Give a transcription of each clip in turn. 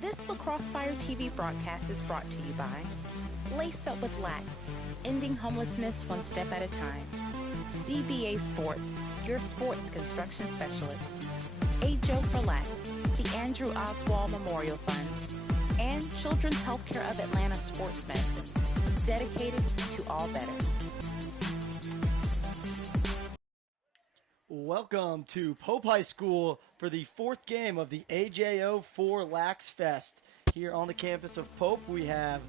This Lacrosse Fire TV broadcast is brought to you by Lace Up with Lax, ending homelessness one step at a time. CBA Sports, your sports construction specialist. AJO4Lax, the Andrew Oswald Memorial Fund, and Children's Healthcare of Atlanta Sports Medicine, dedicated to all better. Welcome to Pope High School for the fourth game of the AJO4Lax Fest. Here on the campus of Pope, we have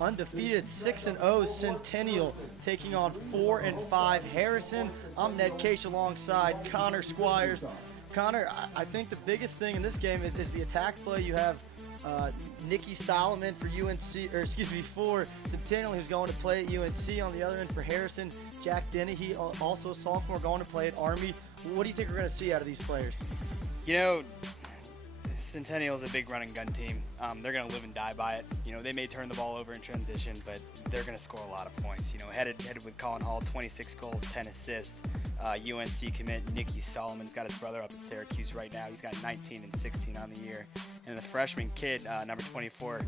undefeated 6-0 Centennial taking on 4-5 Harrison. I'm Ned Case alongside Connor Squires. Connor, I think the biggest thing in this game is the attack play. You have Nikki Solomon for for Centennial, who's going to play at UNC. On the other end for Harrison, Jack Denny, he also a sophomore, going to play at Army. What do you think we're going to see out of these players? You know, Centennial is a big run and gun team. They're going to live and die by it. You know, they may turn the ball over in transition, but they're going to score a lot of points. You know, headed with Colin Hall, 26 goals, 10 assists. UNC commit Nicky Solomon's got his brother up at Syracuse right now. He's got 19 and 16 on the year. And the freshman kid, number 24,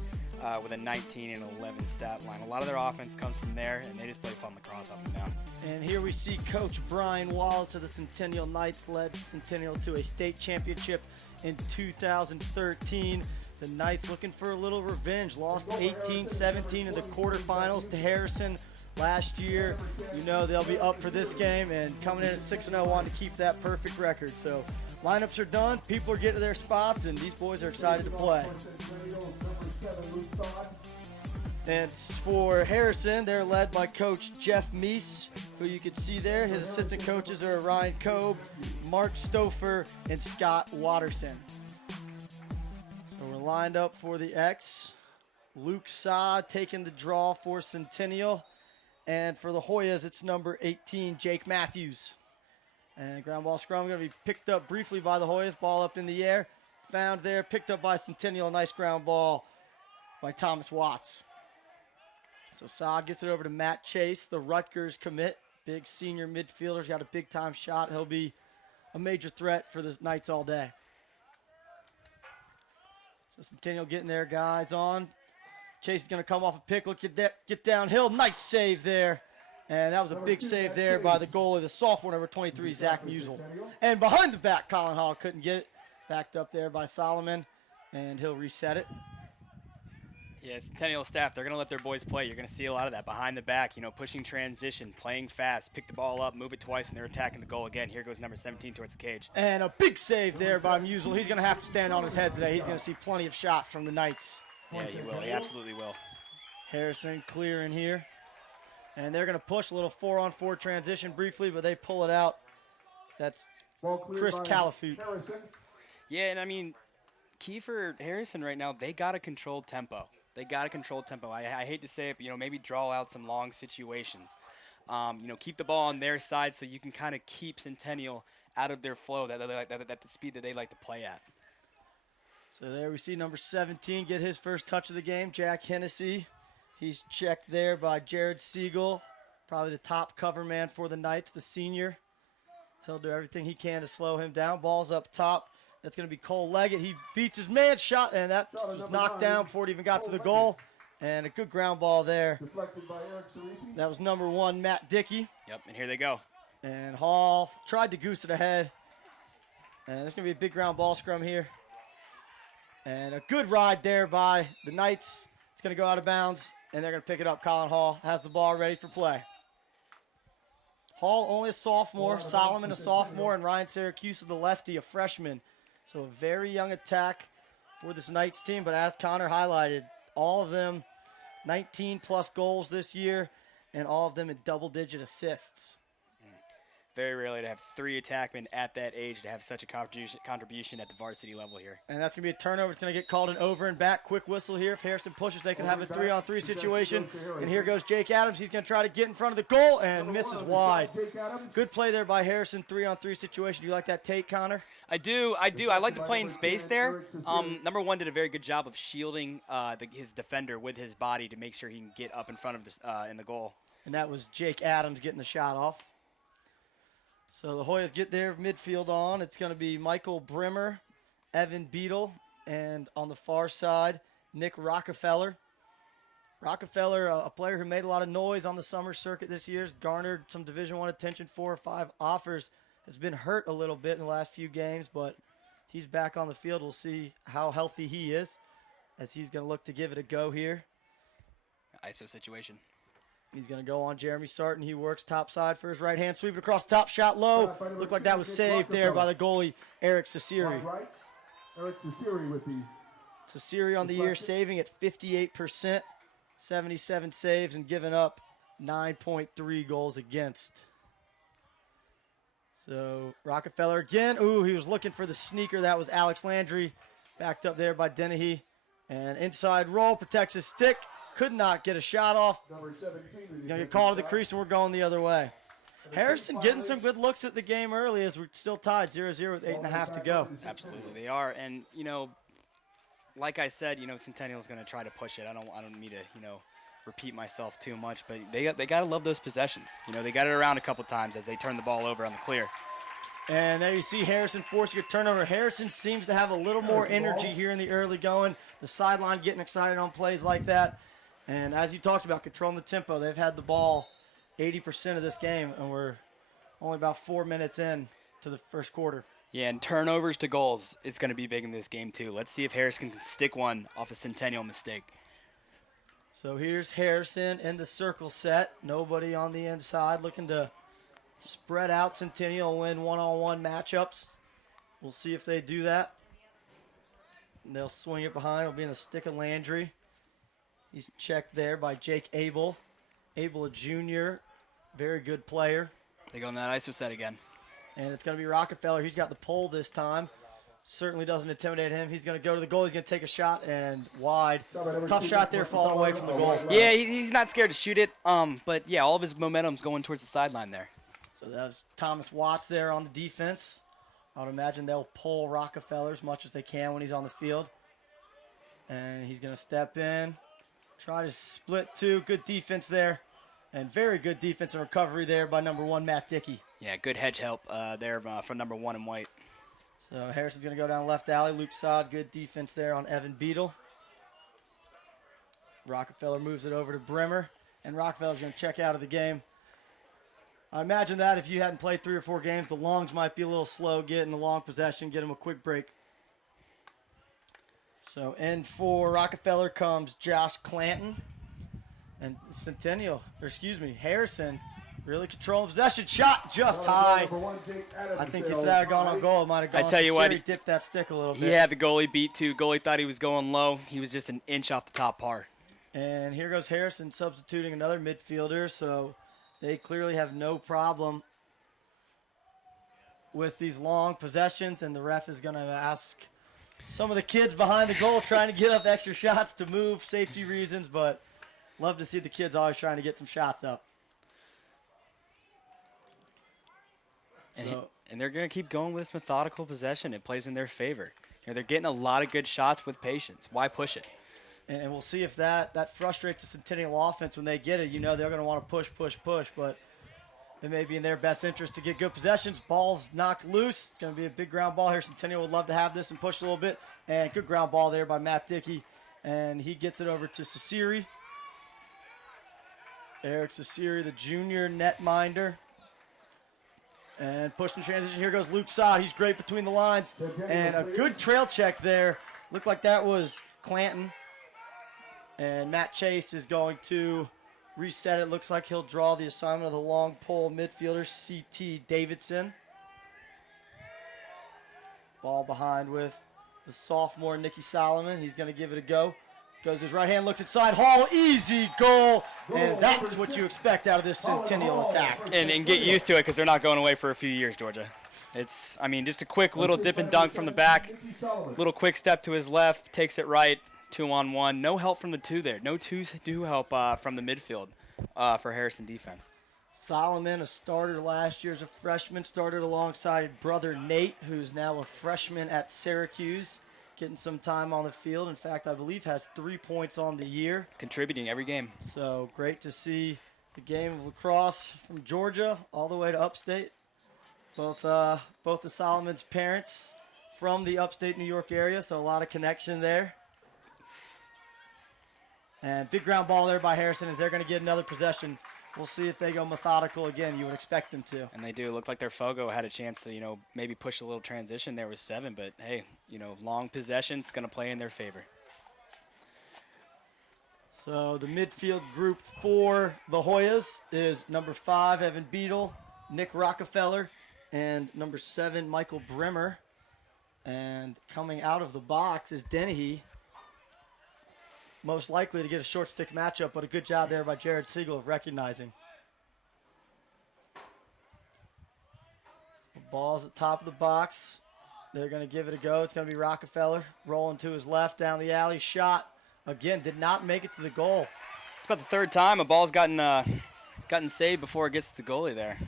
with a 19 and 11 stat line. A lot of their offense comes from there, and they just play fun lacrosse up and down. And here we see Coach Brian Wallace of the Centennial Knights led Centennial to a state championship in 2013. The Knights looking for a little revenge. Lost 18-17 in the quarterfinals to Harrison last year. You know they'll be up for this game, and coming in at 6-0 wanting to keep that perfect record. So lineups are done, people are getting to their spots, and these boys are excited to play. And for Harrison, they're led by Coach Jeff Meese, who you can see there. His assistant coaches are Ryan Kobe, Mark Stouffer, and Scott Watterson. So we're lined up for the X. Luke Saad taking the draw for Centennial. And for the Hoyas, it's number 18, Jake Matthews. And ground ball scrum going to be picked up briefly by the Hoyas. Ball up in the air. Found there, picked up by Centennial. Nice ground ball by Thomas Watts. So Saad gets it over to Matt Chase, the Rutgers commit. Big senior midfielder. He's got a big-time shot. He'll be a major threat for the Knights all day. So Centennial getting their guys on. Chase is going to come off a pick. Look at that. Get downhill. Nice save there. And that was a big save there by the goalie, the sophomore, number 23, Zach Musel. And behind the back, Colin Hall couldn't get it. Backed up there by Solomon, and he'll reset it. Yeah, Centennial staff, they're going to let their boys play. You're going to see a lot of that behind the back, you know, pushing transition, playing fast, pick the ball up, move it twice, and they're attacking the goal again. Here goes number 17 towards the cage. And a big save there by Musel. He's going to have to stand on his head today. He's going to see plenty of shots from the Knights. Yeah, he will. He absolutely will. Harrison clear in here. And they're going to push a little 4-on-4 transition briefly, but they pull it out. That's Chris Calafute. Yeah, and I mean, key for Harrison right now, they got a controlled tempo. They got a controlled tempo. I hate to say it, but, you know, maybe draw out some long situations. You know, keep the ball on their side so you can kind of keep Centennial out of their flow, at the speed that they like to play at. So there we see number 17 get his first touch of the game, Jack Hennessy. He's checked there by Jared Siegel, probably the top cover man for the Knights, the senior. He'll do everything he can to slow him down. Ball's up top. That's going to be Cole Leggett. He beats his man shot, and that was knocked down before it even got to the goal. And a good ground ball there. That was number 1, Matt Dickey. Yep, and here they go. And Hall tried to goose it ahead. And there's going to be a big ground ball scrum here. And a good ride there by the Knights. It's going to go out of bounds, and they're going to pick it up. Colin Hall has the ball ready for play. Hall only a sophomore, Solomon a sophomore, and Ryan Syracuse the lefty, a freshman. So a very young attack for this Knights team, but as Connor highlighted, all of them 19-plus goals this year, and all of them in double-digit assists. Very rarely to have 3 attackmen at that age to have such a contribution at the varsity level here. And that's going to be a turnover. It's going to get called an over and back. Quick whistle here. If Harrison pushes, they can have a 3-on-3 situation. And here goes Jake Adams. He's going to try to get in front of the goal and misses wide. Good play there by Harrison. 3-on-3 situation. Do you like that take, Connor? I do. I like to play in space there. Number 1 did a very good job of shielding his defender with his body to make sure he can get up in front of in the goal. And that was Jake Adams getting the shot off. So the Hoyas get their midfield on. It's going to be Michael Brimmer, Evan Beadle, and on the far side, Nick Rockefeller. Rockefeller, a player who made a lot of noise on the summer circuit this year, has garnered some Division I attention, 4 or 5 offers, has been hurt a little bit in the last few games, but he's back on the field. We'll see how healthy he is as he's going to look to give it a go here. ISO situation. He's going to go on Jeremy Sarton. He works top side for his right hand. Sweep it across the top, shot low. Looked like that was saved there by the goalie, Eric Sasiri. Eric Sasiri with the... Sasiri on the year, saving at 58%, 77 saves, and giving up 9.3 goals against. So Rockefeller again. Ooh, he was looking for the sneaker. That was Alex Landry. Backed up there by Dennehy. And inside roll, protects his stick. Could not get a shot off. He's going to get called to the crease, and we're going the other way. Harrison getting some good looks at the game early as we're still tied 0-0 with 8.5 to go. Absolutely, they are. And, you know, like I said, you know, Centennial's going to try to push it. I don't mean to, you know, repeat myself too much, but they got to love those possessions. You know, they got it around a couple times as they turn the ball over on the clear. And there you see Harrison forcing a turnover. Harrison seems to have a little more energy here in the early going. The sideline getting excited on plays like that. And as you talked about, controlling the tempo, they've had the ball 80% of this game, and we're only about 4 minutes in to the first quarter. Yeah, and turnovers to goals is going to be big in this game too. Let's see if Harrison can stick one off a Centennial mistake. So here's Harrison in the circle set. Nobody on the inside, looking to spread out. Centennial win one-on-one matchups. We'll see if they do that. And they'll swing it behind. It'll be in the stick of Landry. He's checked there by Jake Abel. Abel, a junior, very good player. They go in that ISO set again. And it's going to be Rockefeller. He's got the pole this time. Certainly doesn't intimidate him. He's going to go to the goal. He's going to take a shot and wide. Tough shot there, falling away from the goal. Yeah, he's not scared to shoot it. But yeah, all of his momentum's going towards the sideline there. So that was Thomas Watts there on the defense. I would imagine they'll pull Rockefeller as much as they can when he's on the field. And he's going to step in. Try to split two. Good defense there. And very good defense and recovery there by number 1, Matt Dickey. Yeah, good hedge help there from number 1 in white. So Harrison's going to go down left alley. Luke Sod, good defense there on Evan Beadle. Rockefeller moves it over to Brimmer. And Rockefeller's going to check out of the game. I imagine that if you hadn't played 3 or 4 games, the longs might be a little slow getting the long possession, get him a quick break. So in for Rockefeller comes Josh Clanton. And Centennial, Harrison really controlling possession. Shot just high. I think if that had gone on goal, it might have gone. I tell you what, he dipped that stick a little bit. He had the goalie beat too. Goalie thought he was going low. He was just an inch off the top par. And here goes Harrison substituting another midfielder. So they clearly have no problem with these long possessions. And the ref is going to ask some of the kids behind the goal trying to get up extra shots to move, safety reasons, but love to see the kids always trying to get some shots up. And they're going to keep going with this methodical possession. It plays in their favor. You know, they're getting a lot of good shots with patience. Why push it? And we'll see if that frustrates the Centennial offense when they get it. You know they're going to want to push, but it may be in their best interest to get good possessions. Ball's knocked loose. It's going to be a big ground ball here. Centennial would love to have this and push a little bit. And good ground ball there by Matt Dickey. And he gets it over to Sasiri. Eric Sasiri, the junior netminder. And pushed in transition. Here goes Luke Sod. He's great between the lines. And a good trail check there. Looked like that was Clanton. And Matt Chase is going to reset it. Looks like he'll draw the assignment of the long pole midfielder, C.T. Davidson. Ball behind with the sophomore, Nicky Solomon. He's going to give it a go. Goes his right hand, looks inside. Hall, easy goal. And that's what you expect out of this Centennial attack. And get used to it because they're not going away for a few years, Georgia. It's, I mean, just a quick little dip and dunk from the back. Little quick step to his left, takes it right. 2-on-1. No help from the 2 there. No 2 help from the midfield for Harrison defense. Solomon, a starter last year as a freshman, started alongside brother Nate, who's now a freshman at Syracuse, getting some time on the field. In fact, I believe has 3 points on the year. Contributing every game. So great to see the game of lacrosse from Georgia all the way to upstate. Both the Solomon's parents from the upstate New York area, so a lot of connection there. And big ground ball there by Harrison as they're going to get another possession. We'll see if they go methodical again. You would expect them to. And they do. Look like their Fogo had a chance to, maybe push a little transition there with 7. But, hey, long possession's going to play in their favor. So the midfield group for the Hoyas is number 5, Evan Beadle, Nick Rockefeller, and number 7, Michael Brimmer. And coming out of the box is Dennehy. Most likely to get a short stick matchup, but a good job there by Jared Siegel of recognizing. The ball's at the top of the box. They're going to give it a go. It's going to be Rockefeller rolling to his left down the alley. Shot, again, did not make it to the goal. It's about the third time a ball's gotten saved before it gets to the goalie there.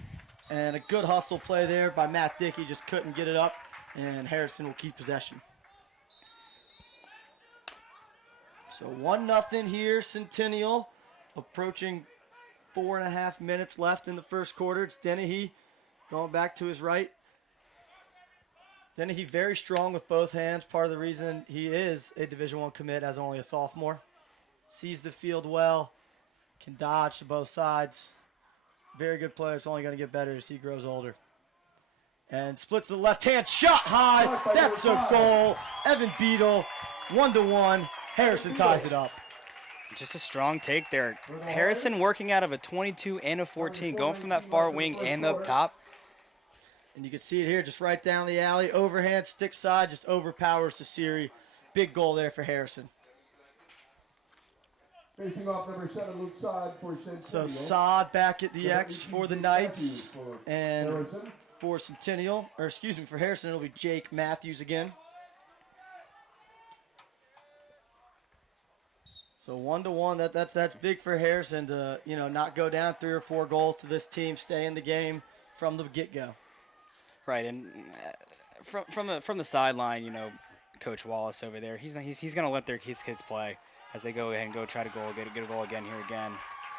And a good hustle play there by Matt Dickey. Just couldn't get it up, and Harrison will keep possession. So 1-0 here, Centennial, approaching 4.5 minutes left in the first quarter. It's Dennehy going back to his right. Dennehy very strong with both hands. Part of the reason he is a Division I commit as only a sophomore. Sees the field well, can dodge to both sides. Very good player. It's only going to get better as he grows older. And splits to the left hand, shot high. That's a goal. Evan Beadle, 1-1. Harrison ties it up. Just a strong take there. Harrison working out of a 22 and a 14, going from that far wing and up top. And you can see it here, just right down the alley. Overhand, stick side, just overpowers Sasiri. Big goal there for Harrison. Facing off number 7, Luke Saad for Centennial. So Saad back at the X for the Knights. And for Centennial, or excuse me, for Harrison, it'll be Jake Matthews again. So 1-1, that's big for Harrison to, not go down 3 or 4 goals to this team, stay in the game from the get-go. Right, and from the sideline, Coach Wallace over there, he's going to let his kids play as they go ahead and go try to get a goal again here again.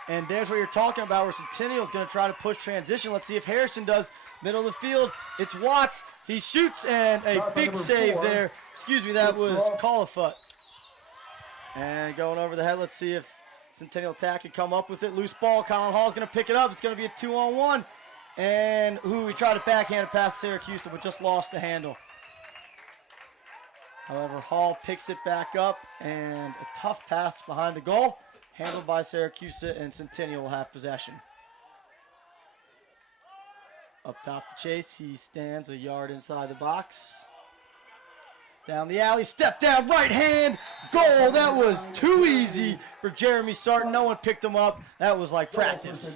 And there's what you're talking about, where Centennial is going to try to push transition. Let's see if Harrison does. Middle of the field, it's Watts. He shoots, and a big save 4. there. Excuse me, that was Colafoot. And going over the head, let's see if Centennial attack can come up with it. Loose ball, Colin Hall's going to pick it up. It's going to be a 2-on-1. And he tried to backhand it past Syracuse, but just lost the handle. However, Hall picks it back up, and a tough pass behind the goal, handled by Syracuse, and Centennial will have possession. Up top to Chase, he stands a yard inside the box. Down the alley, step down, right hand, goal. That was too easy for Jeremy Sarton. No one picked him up. That was like practice.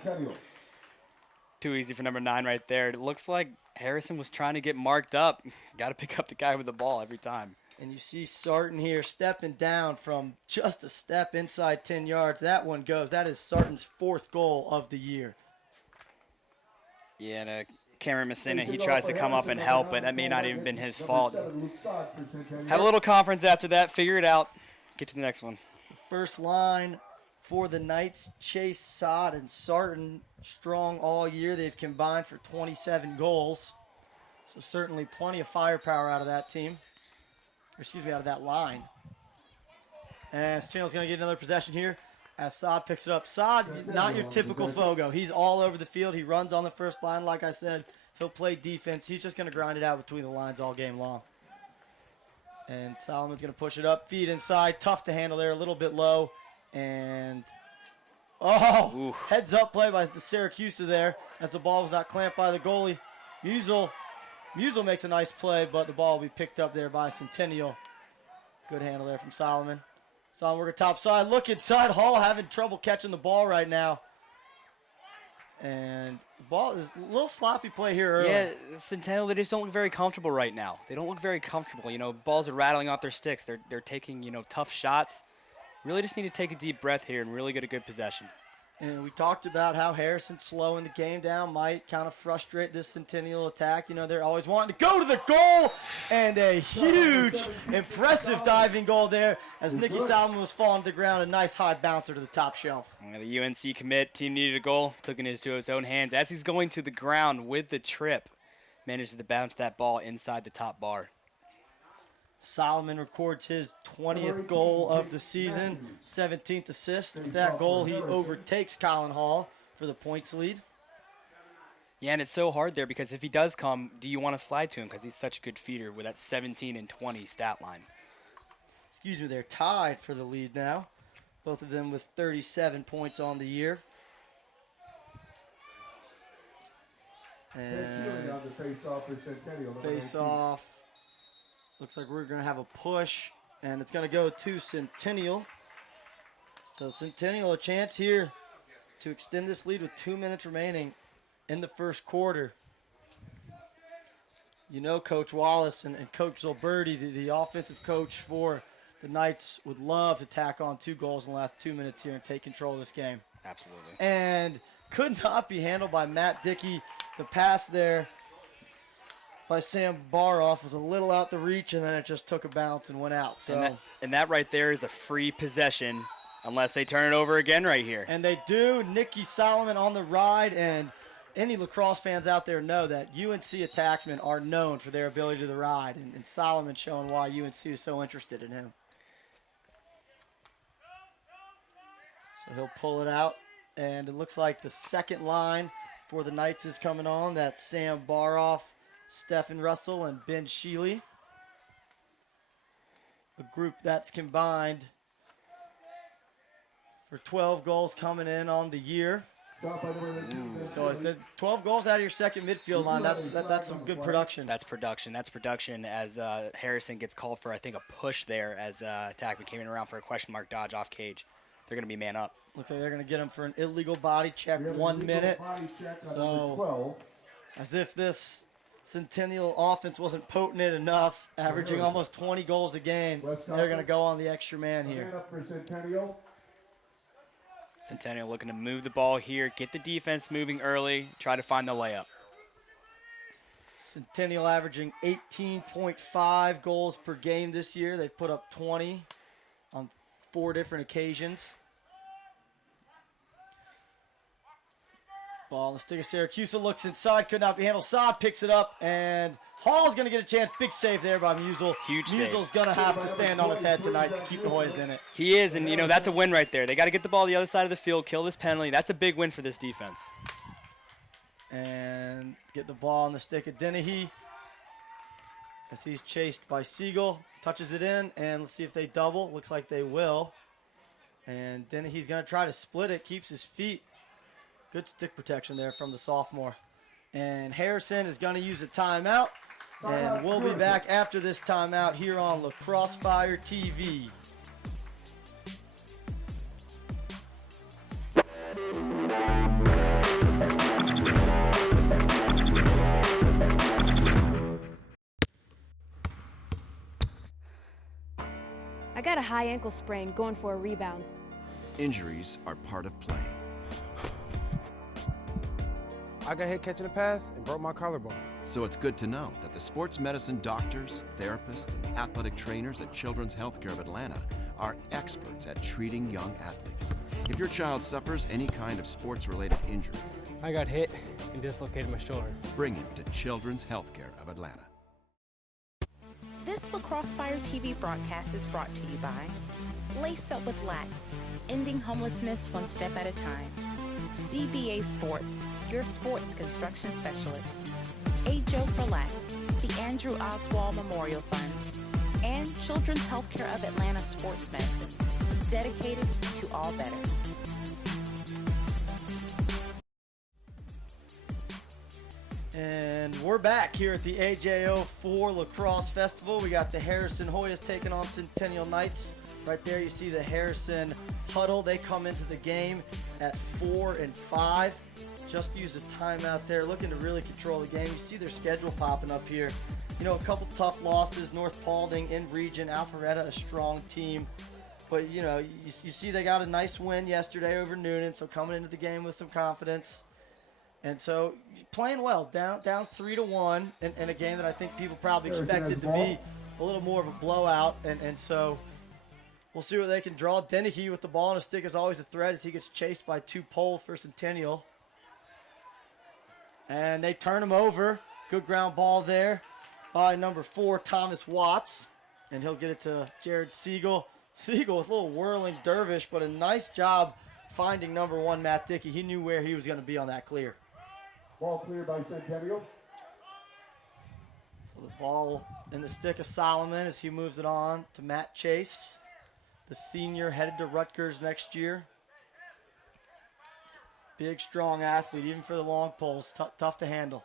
Too easy for number 9 right there. It looks like Harrison was trying to get marked up. Got to pick up the guy with the ball every time. And you see Sarton here stepping down from just a step inside 10 yards. That one goes. That is Sarton's 4th goal of the year. Yeah, and Cameron Messina, he tries to come up and help, but that may not even been his fault. Have a little conference after that, figure it out, get to the next one. First line for the Knights, Chase, Sod, and Sarton, strong all year. They've combined for 27 goals. So certainly plenty of firepower out of that team. Or excuse me, out of that line. And Centennial's going to get another possession here as Sod picks it up. Sod, not your typical Fogo. He's all over the field. He runs on the first line, like I said. He'll play defense. He's just going to grind it out between the lines all game long. And Solomon's going to push it up, feed inside. Tough to handle there, a little bit low. And, heads up play by the Syracuse there as the ball was not clamped by the goalie. Musil makes a nice play, but the ball will be picked up there by Centennial. Good handle there from Solomon. Solomon working top side. Look inside. Hall having trouble catching the ball right now. And the ball is a little sloppy play here early. Yeah, Centennial, they just don't look very comfortable right now. They don't look very comfortable. Balls are rattling off their sticks. They're taking, tough shots. Really just need to take a deep breath here and really get a good possession. And we talked about how Harrison slowing the game down might kind of frustrate this Centennial attack. They're always wanting to go to the goal. And a huge, impressive diving goal there as Nicky Solomon was falling to the ground. A nice high bouncer to the top shelf. The UNC commit team needed a goal. Took it into his own hands as he's going to the ground with the trip. manages to bounce that ball inside the top bar. Solomon records his 20th goal of the season, 17th assist. With that goal, he overtakes Colin Hall for the points lead. Yeah, and it's so hard there because if he does come, do you want to slide to him because he's such a good feeder with that 17 and 20 stat line. Excuse me, they're tied for the lead now. Both of them with 37 points on the year. And face off. Looks like we're going to have a push, and it's going to go to Centennial. So Centennial a chance here to extend this lead with 2 minutes remaining in the first quarter. You know Coach Wallace and Coach Zilberti, the offensive coach for the Knights, would love to tack on 2 goals in the last 2 minutes here and take control of this game. Absolutely. And could not be handled by Matt Dickey. The pass there by Sam Baroff was a little out the reach, and then it just took a bounce and went out. So and that right there is a free possession unless they turn it over again right here. And they do. Nikki Solomon on the ride, and any lacrosse fans out there know that UNC attackmen are known for their ability to the ride, and Solomon showing why UNC is so interested in him. So he'll pull it out, and it looks like the second line for the Knights is coming on. That's Sam Baroff, Stephen Russell, and Ben Sheely. A group that's combined for 12 goals coming in on the year. So it's 12 goals out of your second midfield line. That's some good production. That's production. That's production as Harrison gets called for, I think, a push there as attackman came in around for a question mark dodge off cage. They're going to be man up. Looks like they're going to get him for an illegal body check, 1 minute. So as if this Centennial offense wasn't potent enough, averaging almost 20 goals a game, they're going to go on the extra man here. Centennial looking to move the ball here, get the defense moving early, try to find the layup. Centennial averaging 18.5 goals per game this year. They've put up 20 on 4 different occasions. Ball on the stick of Syracuse, looks inside, could not be handled. Saad picks it up, and Hall's going to get a chance. Big save there by Musel. Huge save. Musel's going to have to stand on his head tonight to keep the Hoyas in it. He is, and, that's a win right there. They got to get the ball to the other side of the field, kill this penalty. That's a big win for this defense. And get the ball on the stick of Dennehy as he's chased by Siegel. Touches it in, and let's see if they double. Looks like they will. And Dennehy's going to try to split it, keeps his feet. Good stick protection there from the sophomore. And Harrison is going to use a timeout. And we'll be back after this timeout here on Lacrosse Fire TV. I got a high ankle sprain going for a rebound. Injuries are part of playing. I got hit catching a pass and broke my collarbone. So it's good to know that the sports medicine doctors, therapists, and athletic trainers at Children's Healthcare of Atlanta are experts at treating young athletes. If your child suffers any kind of sports-related injury, I got hit and dislocated my shoulder. bring him to Children's Healthcare of Atlanta. This Lacrosse Fire TV broadcast is brought to you by Lace Up with Lax, ending homelessness one step at a time. CBA Sports, your sports construction specialist. AJO4Lax, the Andrew Oswald Memorial Fund, and Children's Healthcare of Atlanta Sports Medicine, dedicated to all better. And we're back here at the AJO4 Lacrosse Festival. We got the Harrison Hoyas taking on Centennial Knights. Right there you see the Harrison huddle. They come into the game at 4 and 5. Just used a timeout there, looking to really control the game. You see their schedule popping up here. A couple tough losses. North Paulding in region. Alpharetta, a strong team. But, you see they got a nice win yesterday over Noonan, so coming into the game with some confidence. And so playing well, down 3-1 in a game that I think people probably expected to be a little more of a blowout. And so we'll see what they can draw. Dennehy with the ball on his stick is always a threat as he gets chased by 2 poles for Centennial. And they turn him over. Good ground ball there by number 4, Thomas Watts. And he'll get it to Jared Siegel. Siegel with a little whirling dervish, but a nice job finding number 1, Matt Dickey. He knew where he was going to be on that clear. Ball cleared by Centennial. So the ball in the stick of Solomon as he moves it on to Matt Chase, the senior headed to Rutgers next year. Big, strong athlete, even for the long poles, tough to handle.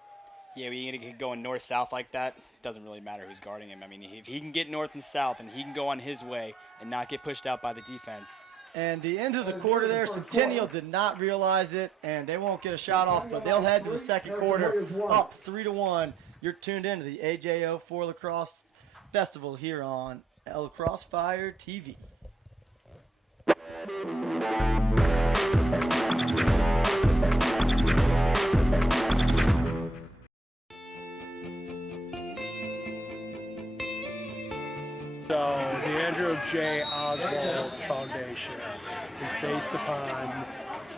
Yeah, when you get going north-south like that, it doesn't really matter who's guarding him. I mean, if he can get north and south and he can go on his way and not get pushed out by the defense. And the end of the quarter there, Centennial did not realize it, and they won't get a shot off, but they'll head to the second quarter up 3-1. You're tuned in to the AJO4 Lacrosse Festival here on Lacrosse Fire TV. So the Andrew J. Oswald Foundation is based upon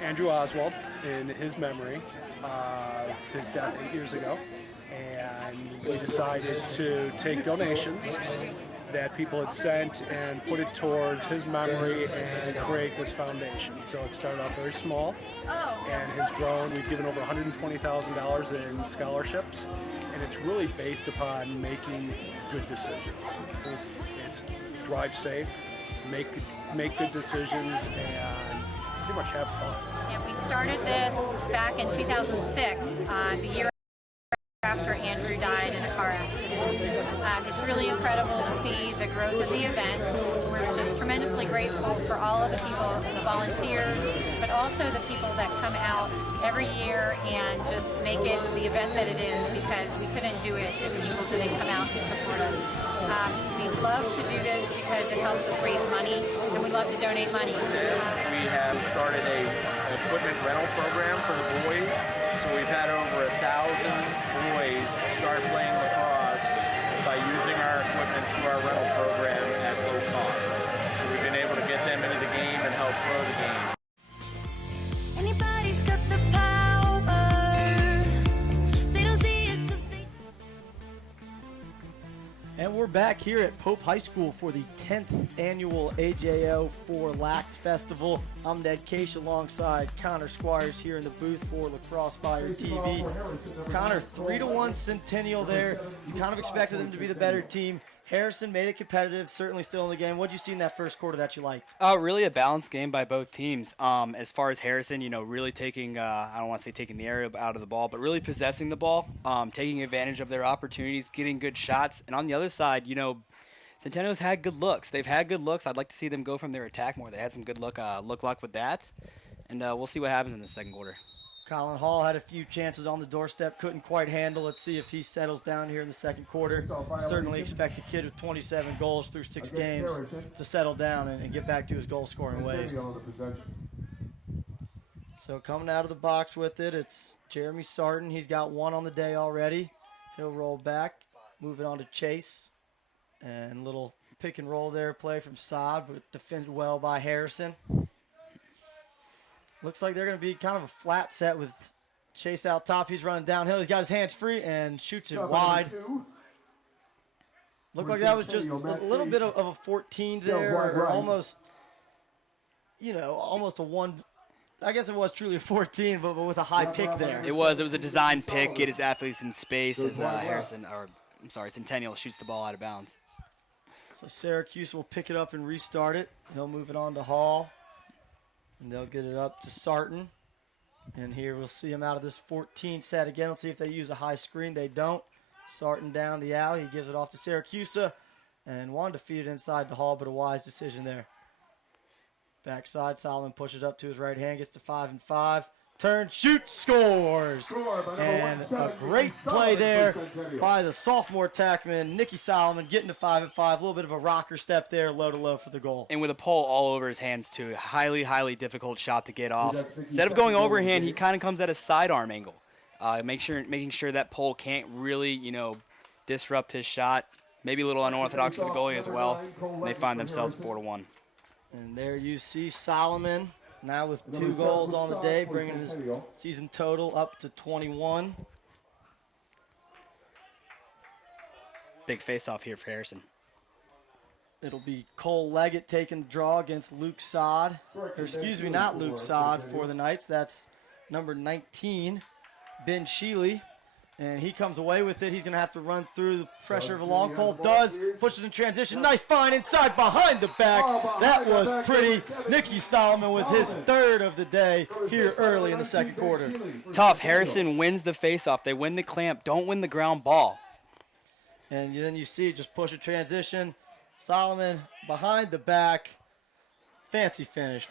Andrew Oswald in his memory of his death 8 years ago. And we decided to take donations that people had sent and put it towards his memory and create this foundation. So it started off very small and has grown. We've given over $120,000 in scholarships, and it's really based upon making good decisions. It's drive safe, make good decisions, and pretty much have fun. And we started this back in 2006, the year after Andrew died in a car accident. It's really incredible to see the growth of the event. We're just tremendously grateful for all of the people, the volunteers, but also the people that come out every year and just make it the event that it is, because we couldn't do it if people didn't come out and support us. We love to do this because it helps us raise money, and we love to donate money. We have started a equipment rental program for the boys. So we've had over 1,000 boys start playing lacrosse by using our equipment through our rental program at low cost. So we've been able to get them into the game and help grow the game. Anybody's got the power. They don't see it 'cause they... And we're back here at Pope High School for the 10th annual AJO4Lax Festival. I'm Ned Case alongside Connor Squires here in the booth for Lacrosse Fire TV. Connor, 3-1 Centennial there. You kind of expected them to be the better team. Harrison made it competitive, certainly still in the game. What did you see in that first quarter that you liked? Really a balanced game by both teams. As far as Harrison, really taking, I don't want to say taking the area out of the ball, but really possessing the ball, taking advantage of their opportunities, getting good shots. And on the other side, Centennial's had good looks. They've had good looks. I'd like to see them go from their attack more. They had some good luck with that. And we'll see what happens in the second quarter. Colin Hall had a few chances on the doorstep, couldn't quite handle. Let's see if he settles down here in the second quarter. Certainly expect a kid with 27 goals through 6 games to settle down and get back to his goal-scoring ways. So coming out of the box with it, it's Jeremy Sarton. He's got 1 on the day already. He'll roll back, move it on to Chase. And little pick and roll there, play from Saad, but defended well by Harrison. Looks like they're going to be kind of a flat set with Chase out top. He's running downhill. He's got his hands free and shoots it wide. Looked like that was just a little bit of a 14 there, or almost, almost a 1. I guess it was truly a 14, but with a high pick there. It was a design pick, get his athletes in space as Centennial shoots the ball out of bounds. So Syracuse will pick it up and restart it. He'll move it on to Hall. And they'll get it up to Sarton. And here we'll see him out of this 14 set again. Let's see if they use a high screen. They don't. Sarton down the alley. He gives it off to Syracuse. And wanted to feed it inside the Hall, but a wise decision there. Backside, Solomon pushes it up to his right hand. Gets to 5-5. Turn, shoot, scores! And a great play there by the sophomore attackman, Nicky Solomon, getting to 5-5. A little bit of a rocker step there, low to low for the goal. And with a pole all over his hands, too. Highly, highly difficult shot to get off. Instead of going overhand, he kind of comes at a sidearm angle. Making sure that pole can't really, disrupt his shot. Maybe a little unorthodox for the goalie as well. And they find themselves 4-1. And there you see Solomon. Now with 2 goals on the day, bringing his season total up to 21. big face-off here for Harrison. It'll be Cole Leggett taking the draw against Luke Sod. Or excuse me, not Luke Sod for the Knights. That's number 19, Ben Sheely. And he comes away with it. He's going to have to run through the pressure of a long pole. Does. Pushes in transition. Nice find inside behind the back. That was pretty. Nicky Solomon with his third of the day here early in the second quarter. Tough. Harrison wins the face-off. They win the clamp. Don't win the ground ball. And then you see just push a transition. Solomon behind the back. Fancy finish,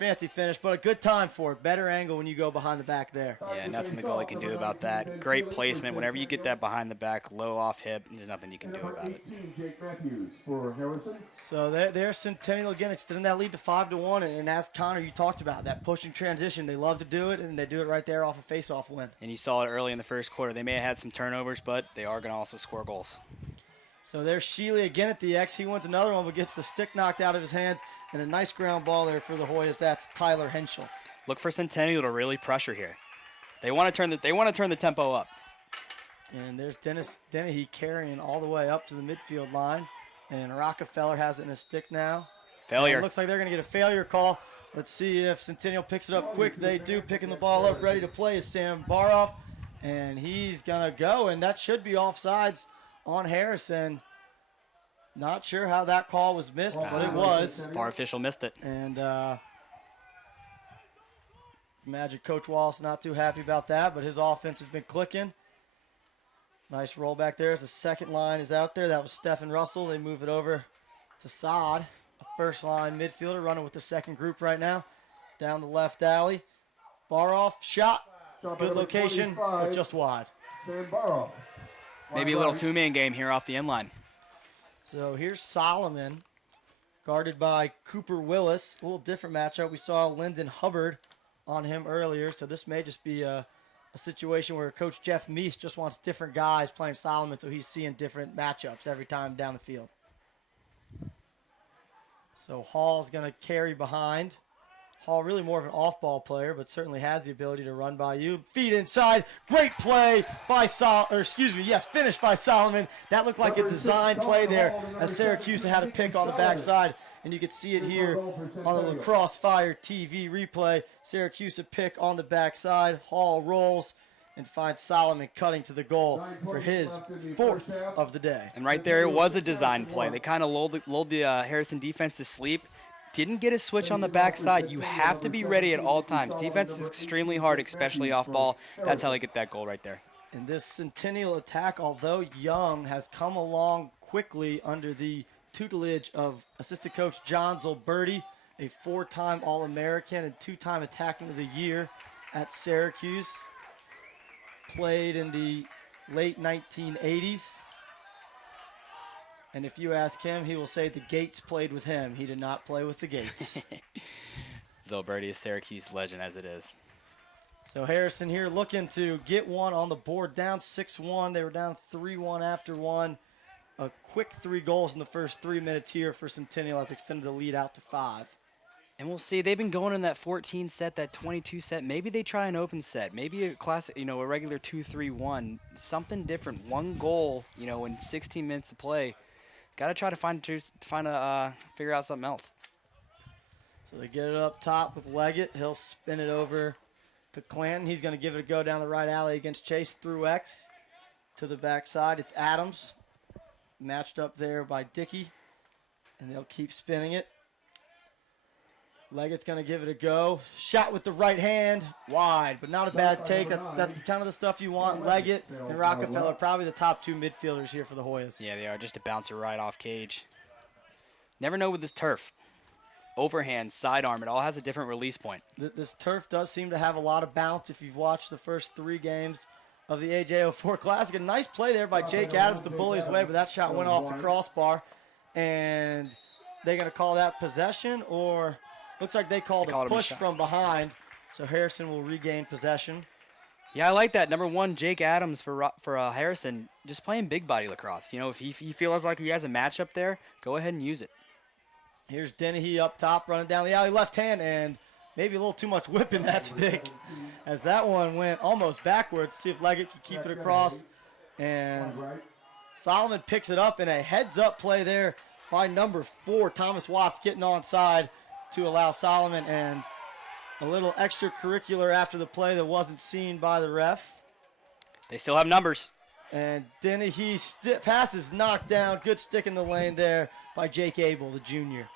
but a good time for it. Better angle when you go behind the back there. Yeah, nothing the goalie can do about that. Great placement. Whenever you get that behind the back, low off hip, there's nothing you can do about it. So there's Centennial again, extending that lead to 5-1. And as Connor, you talked about, that pushing transition, they love to do it, and they do it right there off a face-off win. And you saw it early in the first quarter. They may have had some turnovers, but they are going to also score goals. So there's Sheely again at the X. He wins another one, but gets the stick knocked out of his hands. And a nice ground ball there for the Hoyas. That's Tyler Henschel. Look for Centennial to really pressure here. They want to turn the tempo up. And there's Dennis Dennehy carrying all the way up to the midfield line. And Rockefeller has it in his stick now. Failure. It looks like they're going to get a failure call. Let's see if Centennial picks it up quick. They do, picking the ball up, ready to play is Sam Baroff. And he's going to go, and that should be offsides on Harrison. Not sure how that call was missed, but it was. VAR official missed it. And Magic Coach Wallace not too happy about that, but his offense has been clicking. Nice roll back there as the second line is out there. That was Stephen Russell. They move it over to Sod, a first line midfielder running with the second group right now. Down the left alley. Baroff, shot. Good location, but just wide. Maybe a little two-man game here off the end line. So here's Solomon, guarded by Cooper Willis. A little different matchup. We saw Lyndon Hubbard on him earlier, so this may just be a situation where Coach Jeff Meese just wants different guys playing Solomon, so he's seeing different matchups every time down the field. So Hall's going to carry behind. Hall really more of an off-ball player, but certainly has the ability to run by you. Feed inside. Great play by finished by Solomon. That looked like a design play there as Syracuse had a pick on the backside. And you can see it here on the Lacrosse Fire TV replay. Syracuse a pick on the backside. Hall rolls and finds Solomon cutting to the goal for his fourth of the day. And right there, it was a design play. They kind of lulled the Harrison defense to sleep. Didn't get a switch on the backside. You have to be ready at all times. Defense is extremely hard, especially off ball. That's how they get that goal right there. And this Centennial attack, although young, has come along quickly under the tutelage of assistant coach John Zolberti, a four-time All-American and two-time Attacking of the Year at Syracuse. Played in the late 1980s. And if you ask him, he will say the Gates played with him. He did not play with the Gates. Zolberti is Syracuse legend as it is. So Harrison here looking to get one on the board. Down 6-1. They were down 3-1 after one. A quick 3 goals in the first 3 minutes here for Centennial. Has extended the lead out to 5. And we'll see. They've been going in that 14 set, that 22 set. Maybe they try an open set. Maybe a classic, a regular 2-3-1. Something different. 1 goal, in 16 minutes of play. Got to try to figure out something else. So they get it up top with Leggett. He'll spin it over to Clanton. He's going to give it a go down the right alley against Chase through X. To the backside, it's Adams. Matched up there by Dickey. And they'll keep spinning it. Leggett's going to give it a go. Shot with the right hand. Wide, but not a bad take. That's kind of the stuff you want. Leggett and Rockefeller, probably the top 2 midfielders here for the Hoyas. Yeah, they are. Just a bouncer right off cage. Never know with this turf. Overhand, sidearm, it all has a different release point. This turf does seem to have a lot of bounce if you've watched the first 3 games of the AJO4 Classic. A nice play there by Jake Adams to bully his way, but that shot went off the crossbar. And they're going to call that possession, or looks like they called a push from behind. So Harrison will regain possession. Yeah, I like that. Number 1, Jake Adams for Harrison, just playing big body lacrosse. If he feels like he has a matchup there, go ahead and use it. Here's Dennehy up top, running down the alley, left hand, and maybe a little too much whip in that stick as that one went almost backwards. See if Leggett can keep it across. And Solomon picks it up in a heads-up play there by number 4. Thomas Watts getting onside to allow Solomon, and a little extracurricular after the play that wasn't seen by the ref. They still have numbers. And Dennehy pass is knocked down. Good stick in the lane there by Jake Abel, the junior.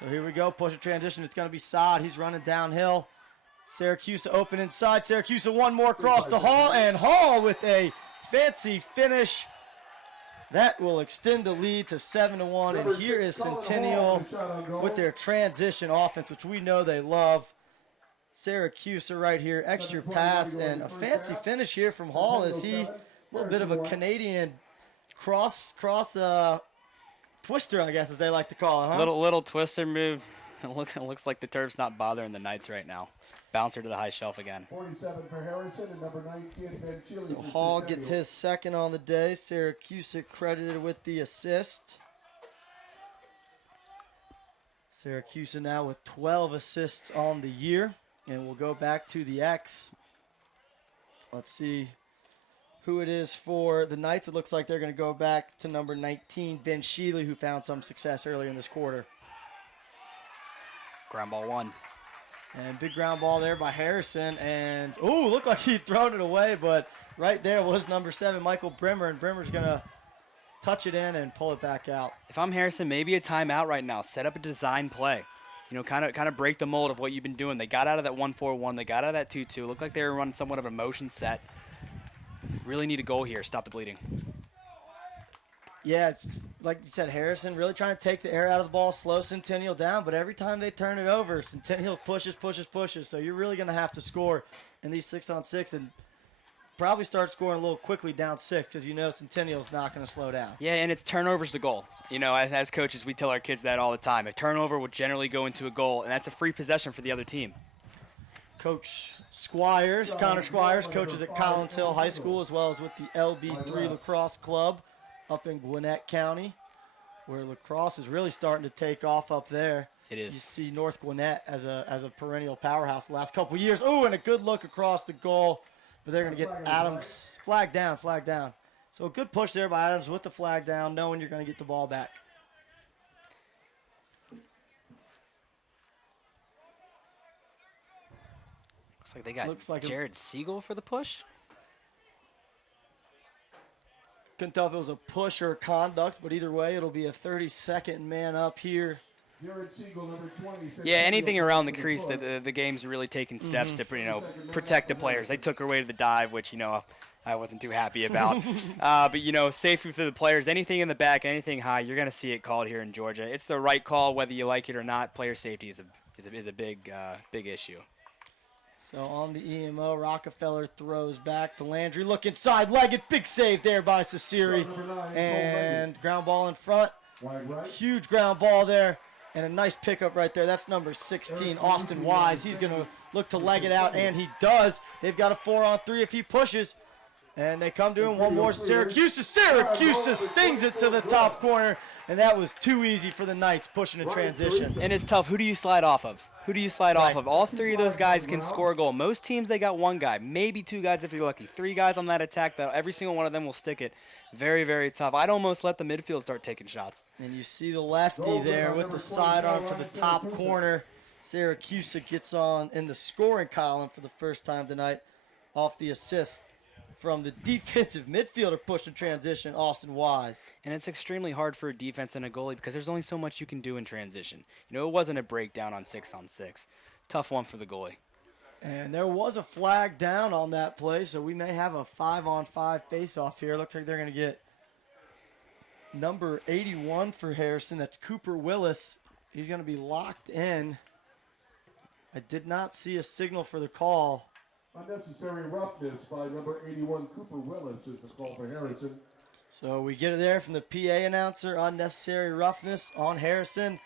So here we go. Push a transition. It's going to be Saad. He's running downhill. Syracuse open inside. Syracuse one more cross to Hall. And Hall with a fancy finish. That will extend the lead to 7-1. And here is Centennial with their transition offense, which we know they love. Syracuse right here, extra pass, and a fancy finish here from Hall. Is he a little bit of a Canadian cross twister, I guess, as they like to call it, huh? Little twister move. It looks like the turf's not bothering the Knights right now. Bouncer to the high shelf again. 47 for Harrison and number 19, Ben Shealy. So Hall gets his second on the day. Syracuse credited with the assist. Syracuse now with 12 assists on the year. And we'll go back to the X. Let's see who it is for the Knights. It looks like they're going to go back to number 19, Ben Shealy, who found some success earlier in this quarter. Ground ball 1. And big ground ball there by Harrison. And, ooh, looked like he'd thrown it away, but right there was number 7, Michael Brimmer. And Brimmer's going to touch it in and pull it back out. If I'm Harrison, maybe a timeout right now. Set up a design play. You know, kind of break the mold of what you've been doing. They got out of that 1-4-1. They got out of that 2-2. Looked like they were running somewhat of a motion set. Really need a goal here. Stop the bleeding. Yeah, it's like you said, Harrison really trying to take the air out of the ball, slow Centennial down. But every time they turn it over, Centennial pushes. So you're really going to have to score in these 6-on-6 and probably start scoring a little quickly down 6, because you know Centennial's not going to slow down. Yeah, and it's turnovers to goal. You know, as coaches, we tell our kids that all the time. A turnover will generally go into a goal, and that's a free possession for the other team. Coach Squires, Connor Squires, coaches at Collins Hill High School, as well as with the LB3 Lacrosse Club up in Gwinnett County, where lacrosse is really starting to take off up there. It is. You see North Gwinnett as a perennial powerhouse the last couple of years. Ooh, and a good look across the goal. But they're going to get Adams flag down. So a good push there by Adams with the flag down, knowing you're going to get the ball back. Looks like they got Jared Siegel for the push. Couldn't tell if it was a push or a conduct, but either way, it'll be a 30-second man up here. Yeah, anything around the crease, the game's really taking steps to protect the players. They took her way to the dive, which I wasn't too happy about. But safety for the players. Anything in the back, anything high, you're going to see it called here in Georgia. It's the right call, whether you like it or not. Player safety is a big issue. So on the EMO, Rockefeller throws back to Landry. Look inside, legged, big save there by Sasiri, and ground ball in front. Huge ground ball there. And a nice pickup right there. That's number 16, Austin Wise. He's going to look to leg it out, and he does. They've got a 4-on-3 if he pushes. And they come to him one more. Syracuse stings it to the top corner. And that was too easy for the Knights pushing in transition. And it's tough. Who do you slide off of? All 3 of those guys can score a goal. Most teams, they got 1 guy, maybe 2 guys if you're lucky. 3 guys on that attack, that every single one of them will stick it. Very, very tough. I'd almost let the midfield start taking shots. And you see the lefty there with the sidearm to the top corner. Syracuse gets on in the scoring column for the first time tonight off the assist from the defensive midfielder pushing transition, Austin Wise. And it's extremely hard for a defense and a goalie because there's only so much you can do in transition. It wasn't a breakdown on 6-on-6. Tough one for the goalie. And there was a flag down on that play, so we may have a 5-on-5 face-off here. Looks like they're going to get number 81 for Harrison. That's Cooper Willis. He's going to be locked in. I did not see a signal for the call. Unnecessary roughness by number 81, Cooper Willis, is the call for Harrison. So we get it there from the PA announcer, unnecessary roughness on Harrison.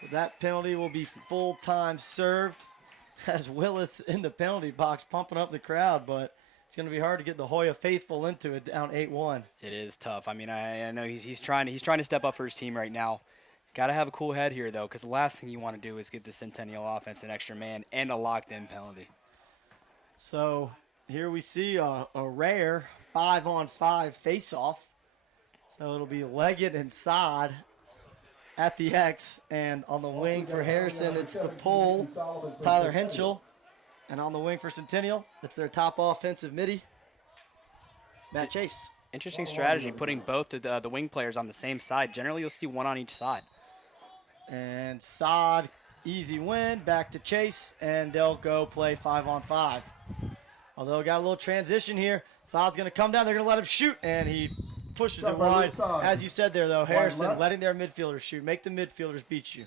So that penalty will be full-time served as Willis in the penalty box pumping up the crowd, but it's going to be hard to get the Hoya faithful into it down 8-1. It is tough. I mean, I know he's trying to step up for his team right now. Got to have a cool head here, though, because the last thing you want to do is give the Centennial offense an extra man and a locked-in penalty. So here we see a rare 5-on-5 face-off So it'll be Leggett and Sod at the X, and on the wing for Harrison, it's the pole, Tyler Henschel. And on the wing for Centennial, it's their top offensive midi, Matt Chase. Interesting strategy, putting both the wing players on the same side. Generally, you'll see one on each side. And Sod, easy win, back to Chase, and they'll go play 5-on-5. Although got a little transition here. Sod's going to come down. They're going to let him shoot, and he pushes it wide. As you said there, though, Harrison letting their midfielders shoot. Make the midfielders beat you.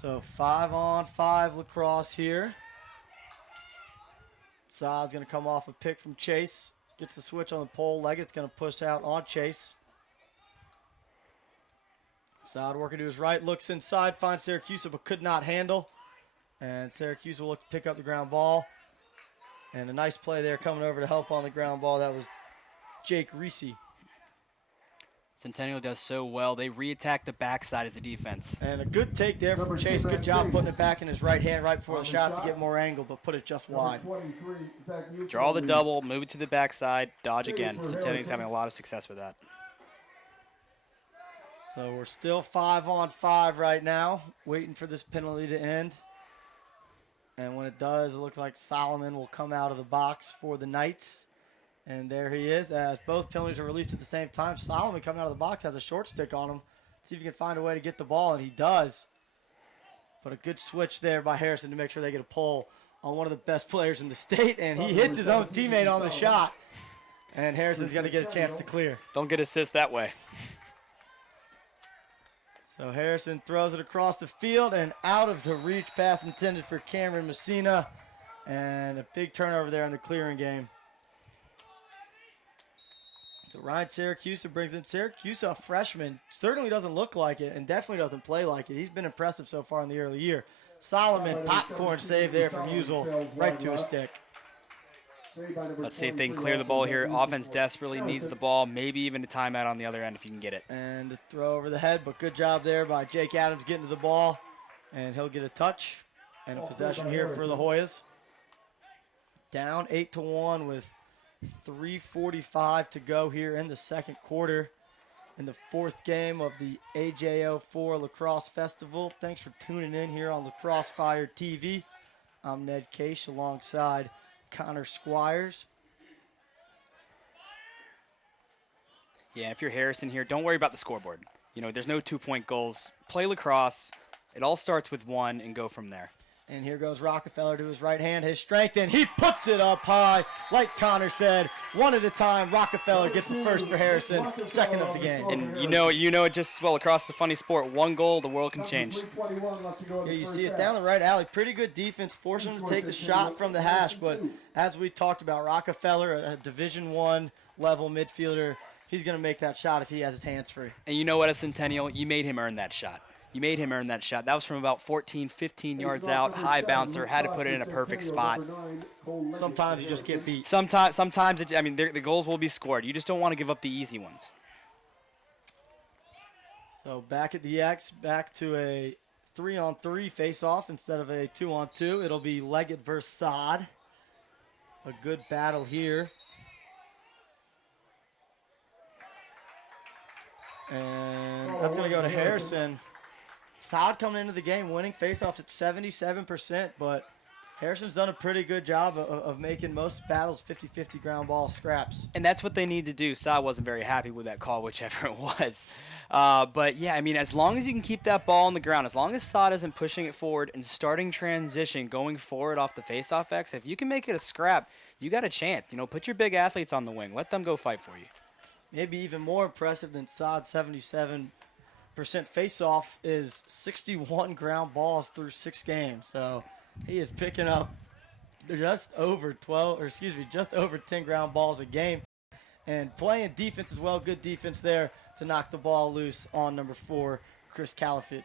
So 5-on-5 lacrosse here. Sod's going to come off a pick from Chase. Gets the switch on the pole. Leggett's going to push out on Chase. Sod working to his right. Looks inside. Finds Syracuse, but could not handle. And Syracuse will look to pick up the ground ball. And a nice play there coming over to help on the ground ball. That was Jake Reese. Centennial does so well. They re-attack the backside of the defense. And a good take there from Chase. Good job putting it back in his right hand right before the shot to get more angle, but put it just wide. Draw the double, move it to the backside, dodge again. Centennial's having a lot of success with that. So we're still 5-on-5 right now, waiting for this penalty to end. And when it does, it looks like Solomon will come out of the box for the Knights. And there he is, as both penalties are released at the same time. Solomon coming out of the box has a short stick on him. See if he can find a way to get the ball, and he does. But a good switch there by Harrison to make sure they get a pull on one of the best players in the state, and he hits his own teammate on the shot. And Harrison's going to get a chance to clear. Don't get assists that way. So Harrison throws it across the field and out of the reach, pass intended for Cameron Messina. And a big turnover there in the clearing game. So Ryan Syracuse brings in Syracuse, a freshman. Certainly doesn't look like it and definitely doesn't play like it. He's been impressive so far in the early year. Solomon, popcorn save there from Usel, right to his stick. Let's see if they can clear the ball here. Offense desperately needs the ball, maybe even a timeout on the other end if you can get it. And the throw over the head, but good job there by Jake Adams getting to the ball. And he'll get a touch and a possession here for the Hoyas. Down 8-1 with 3:45 to go here in the second quarter in the fourth game of the AJO4 Lacrosse Festival. Thanks for tuning in here on Lacrosse Fire TV. I'm Ned Case alongside Connor Squires. Yeah, if you're Harrison here, don't worry about the scoreboard. You know, there's no 2-point goals. Play lacrosse. It all starts with one and go from there. And here goes Rockefeller to his right hand, his strength, and he puts it up high. Like Connor said, one at a time, Rockefeller gets the first for Harrison, second of the game. And you know it just as well. Lacrosse is a funny sport. One goal, the world can change. Here you see it down the right alley. Pretty good defense, forcing him to take the shot from the hash. But as we talked about, Rockefeller, a Division I level midfielder, he's going to make that shot if he has his hands free. And you know what, at Centennial, you made him earn that shot. You made him earn that shot. That was from about 14, 15 yards out, high bouncer, had to put it in a perfect spot. Sometimes you just get beat. Sometimes the goals will be scored. You just don't want to give up the easy ones. So back at the X, back to a 3-on-3 face-off instead of a 2-on-2. It'll be Leggett versus Sod. A good battle here. And that's going to go to Harrison. Sod coming into the game winning faceoffs at 77%, but Harrison's done a pretty good job of making most battles 50-50 ground ball scraps. And that's what they need to do. Sod wasn't very happy with that call, whichever it was. But, yeah, I mean, as long as you can keep that ball on the ground, as long as Sod isn't pushing it forward and starting transition going forward off the faceoff X, if you can make it a scrap, you got a chance. You know, put your big athletes on the wing. Let them go fight for you. Maybe even more impressive than Sod's 77% face-off is 61 ground balls through 6 games. So he is picking up just over 10 ground balls a game and playing defense as well. Good defense there to knock the ball loose on number 4, Chris Califit.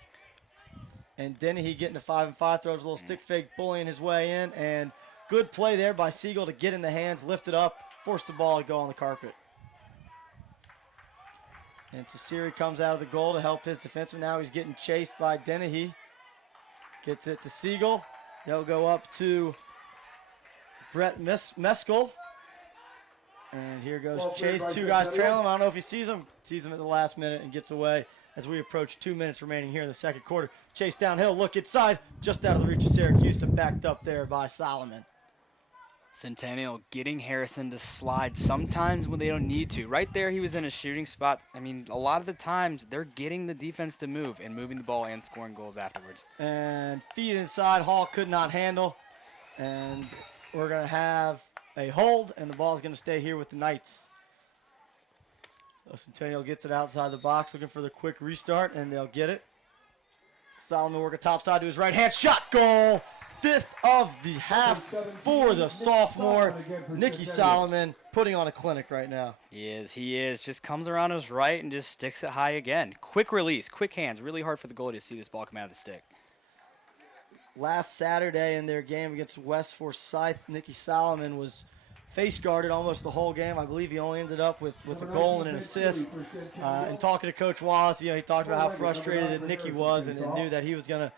And Dennehy getting to 5-5, throws a little stick fake, bullying his way in, and good play there by Siegel to get in the hands, lift it up, force the ball to go on the carpet. And Tassiri comes out of the goal to help his defenseman. Now he's getting chased by Dennehy. Gets it to Siegel. They'll go up to Brett Meskel. And here goes Chase. 2 guys trail him. I don't know if he sees him. Sees him at the last minute and gets away as we approach 2 minutes remaining here in the second quarter. Chase downhill, look inside, just out of the reach of Syracuse and backed up there by Solomon. Centennial getting Harrison to slide sometimes when they don't need to. Right there, he was in a shooting spot. I mean, a lot of the times, they're getting the defense to move and moving the ball and scoring goals afterwards. And feed inside, Hall could not handle. And we're going to have a hold, and the ball is going to stay here with the Knights. So Centennial gets it outside the box, looking for the quick restart, and they'll get it. Solomon working top side to his right hand, shot, goal! 5th of the half for the sophomore, Nicky Solomon, putting on a clinic right now. He is. Just comes around his right and just sticks it high again. Quick release, quick hands. Really hard for the goalie to see this ball come out of the stick. Last Saturday in their game against West Forsyth, Nicky Solomon was face guarded almost the whole game. I believe he only ended up with a goal and an assist. And talking to Coach Wallace, he talked about how frustrated Nicky was and knew that he was going to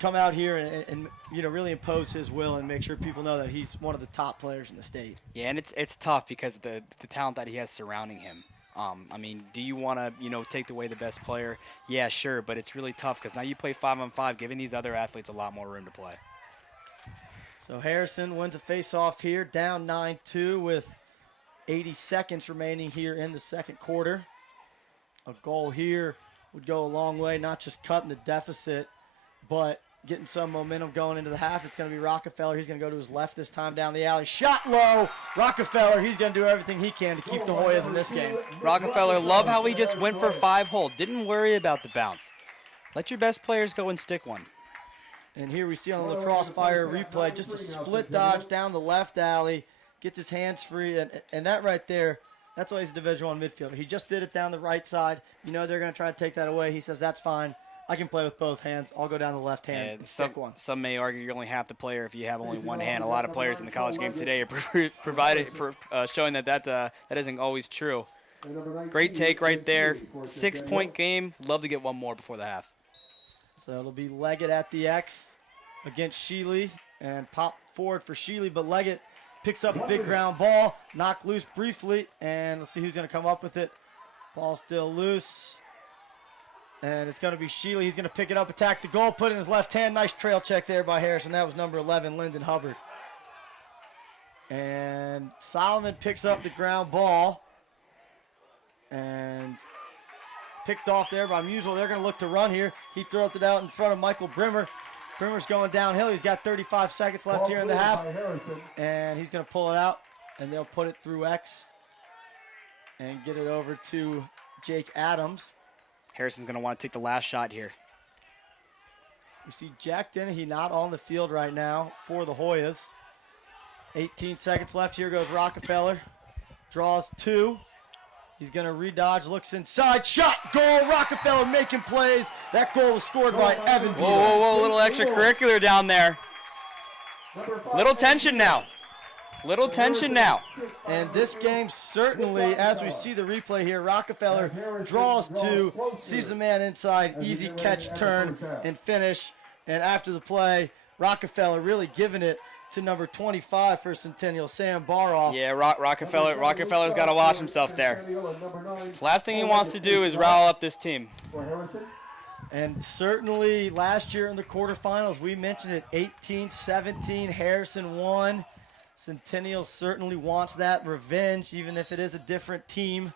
come out here and really impose his will and make sure people know that he's one of the top players in the state. Yeah, and it's tough because the talent that he has surrounding him. I mean, do you want to, take away the best player? Yeah, sure, but it's really tough because now you play 5-on-5, giving these other athletes a lot more room to play. So Harrison wins a face-off here, down 9-2 with 80 seconds remaining here in the second quarter. A goal here would go a long way, not just cutting the deficit, but getting some momentum going into the half. It's going to be Rockefeller. He's going to go to his left this time down the alley. Shot low. Rockefeller, he's going to do everything he can to keep the Hoyas in this game. Rockefeller, love how he just went for 5-hole. Didn't worry about the bounce. Let your best players go and stick one. And here we see on the Lacrosse Fire replay, just a split dodge down the left alley. Gets his hands free. And that right there, that's why he's a Division I midfielder. He just did it down the right side. They're going to try to take that away. He says, that's fine. I can play with both hands. I'll go down the left hand and stick one. Some may argue you're only half the player if you have only one hand. A lot of players in the college game today are showing that isn't always true. Great take right there. 6-point game. Love to get one more before the half. So it'll be Leggett at the X against Sheely and pop forward for Sheely, but Leggett picks up a big ground ball, knocked loose briefly, and let's see who's going to come up with it. Ball still loose. And it's going to be Sheely. He's going to pick it up, attack the goal, put it in his left hand. Nice trail check there by Harrison. That was number 11, Lyndon Hubbard. And Solomon picks up the ground ball. And picked off there by Musel. They're going to look to run here. He throws it out in front of Michael Brimmer. Brimmer's going downhill. He's got 35 seconds left here in the half. And he's going to pull it out. And they'll put it through X. And get it over to Jake Adams. Harrison's going to want to take the last shot here. We see Jack Dennehy not on the field right now for the Hoyas. 18 seconds left. Here goes Rockefeller. Draws 2. He's going to redodge, looks inside. Shot, goal, Rockefeller making plays. That goal was scored by Evan Beaver. Whoa, a little extracurricular down there. Little tension now. And this game certainly, as we see the replay here, Rockefeller draws 2, sees the man inside, easy catch, turn, and finish. And after the play, Rockefeller really giving it to number 25 for Centennial, Sam Baroff. Yeah, Rockefeller's got to watch himself there. Last thing he wants to do is rile up this team. And certainly last year in the quarterfinals, we mentioned it, 18-17, Harrison won. Centennial certainly wants that revenge, even if it is a different team.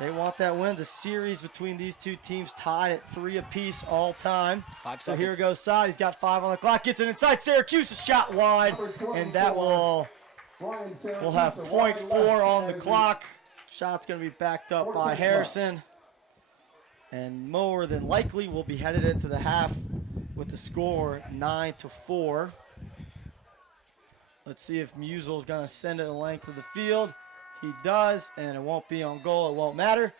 They want that win. The series between these two teams tied at 3 apiece all time. 5 seconds. So here goes Side. He's got 5 on the clock. Gets it inside. Syracuse, a shot wide. And that will have .4 on the clock. Shot's going to be backed up by Harrison. And more than likely will be headed into the half with the score 9-4. Let's see if Musel's going to send it the length of the field. He does, and it won't be on goal. It won't matter.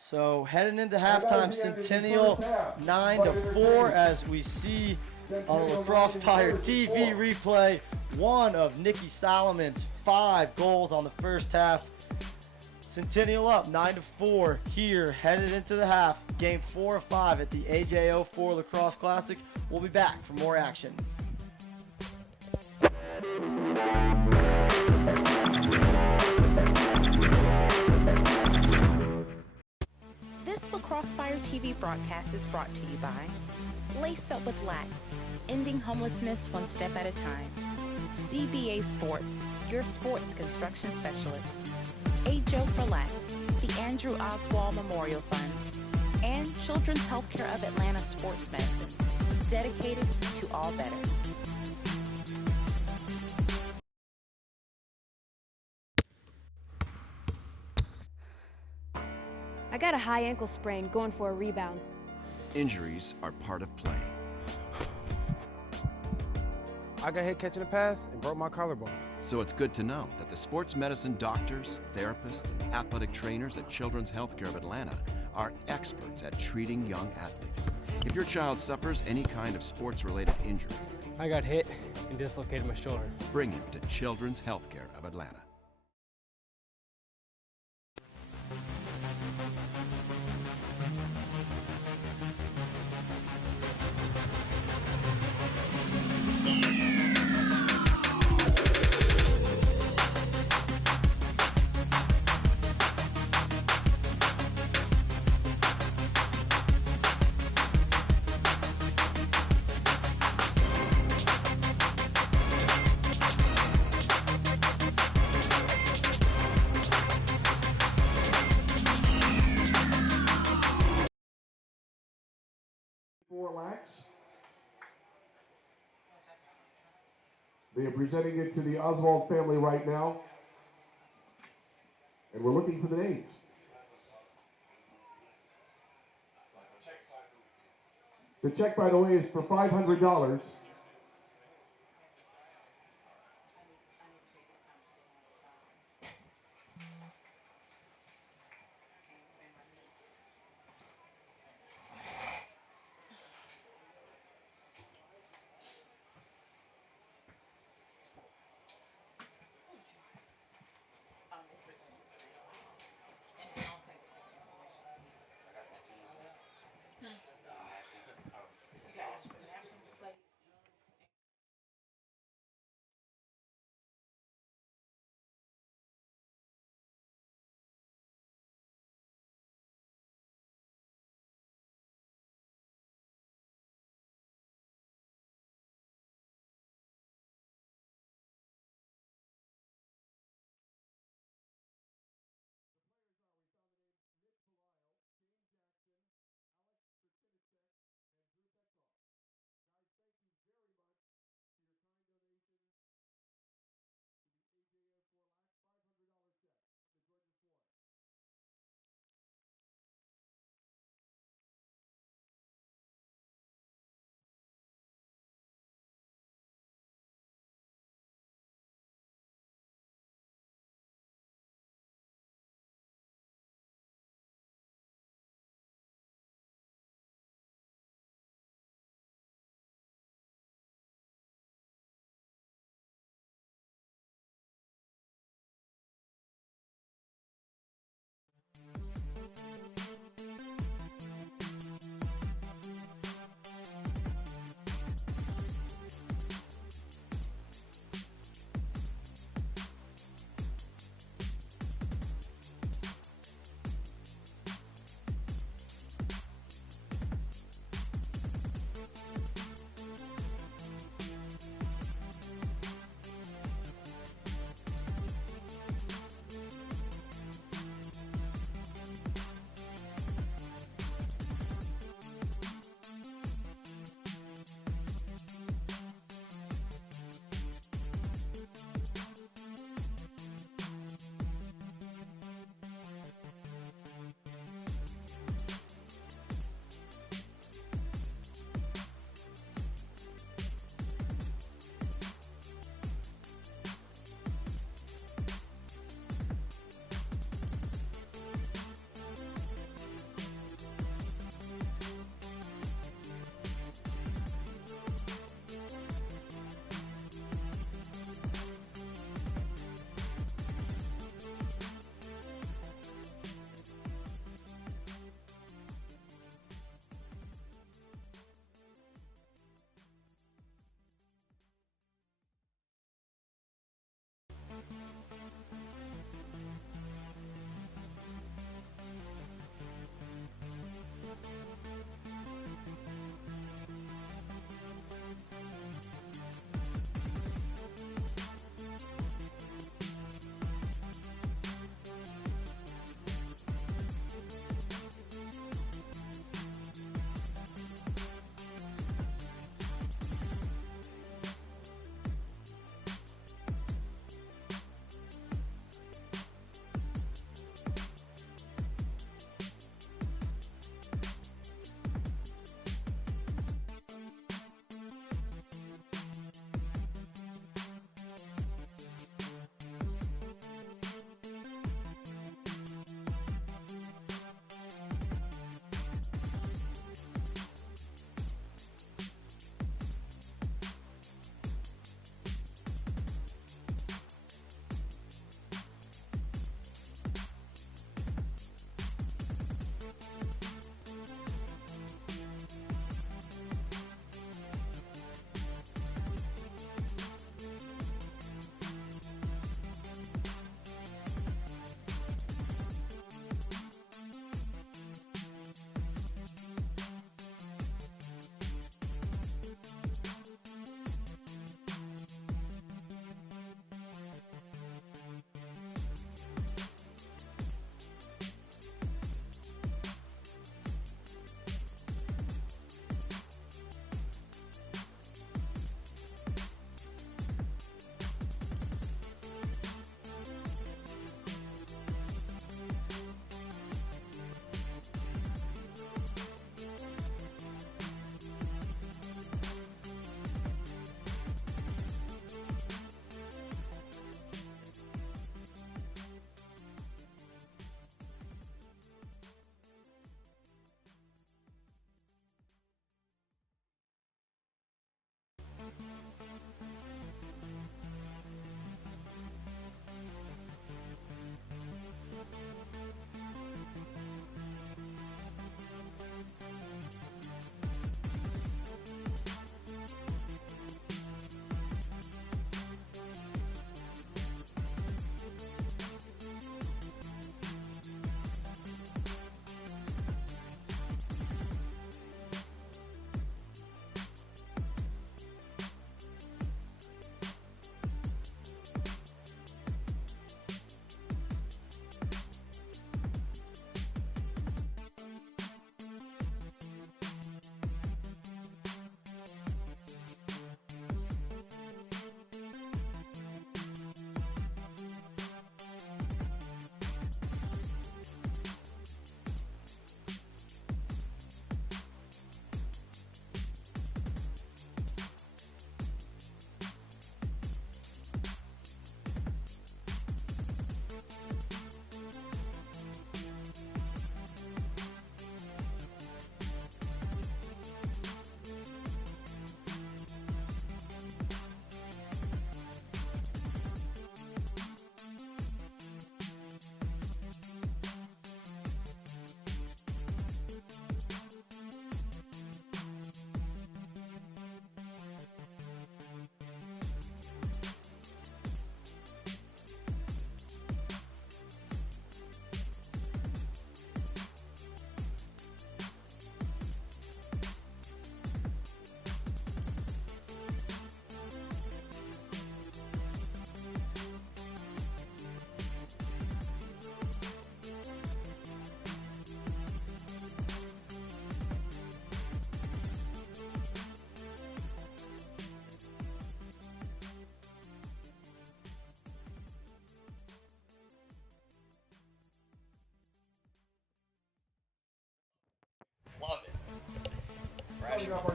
So heading into halftime, Centennial 9-4 as we see on the Lacrosse Fire TV replay. One of Nicky Solomon's 5 goals on the first half. Centennial up 9-4 here, headed into the half. Game 4 of 5 at the AJO4 Lacrosse Classic. We'll be back for more action. Thank you. Lacrosse Fire TV broadcast is brought to you by Lace Up with Lax, ending homelessness one step at a time. CBA Sports, your sports construction specialist. AJO4Lax, the Andrew Oswald Memorial Fund, and Children's Healthcare of Atlanta Sports Medicine, dedicated to all better. I got a high ankle sprain going for a rebound. Injuries are part of playing. I got hit catching a pass and broke my collarbone. So it's good to know that the sports medicine doctors, therapists, and athletic trainers at Children's Healthcare of Atlanta are experts at treating young athletes. If your child suffers any kind of sports-related injury, I got hit and dislocated my shoulder. bring him to Children's Healthcare of Atlanta. AJO4Lax. They are presenting it to the Oswald family right now. And we're looking for the names. The check, by the way, is for $500.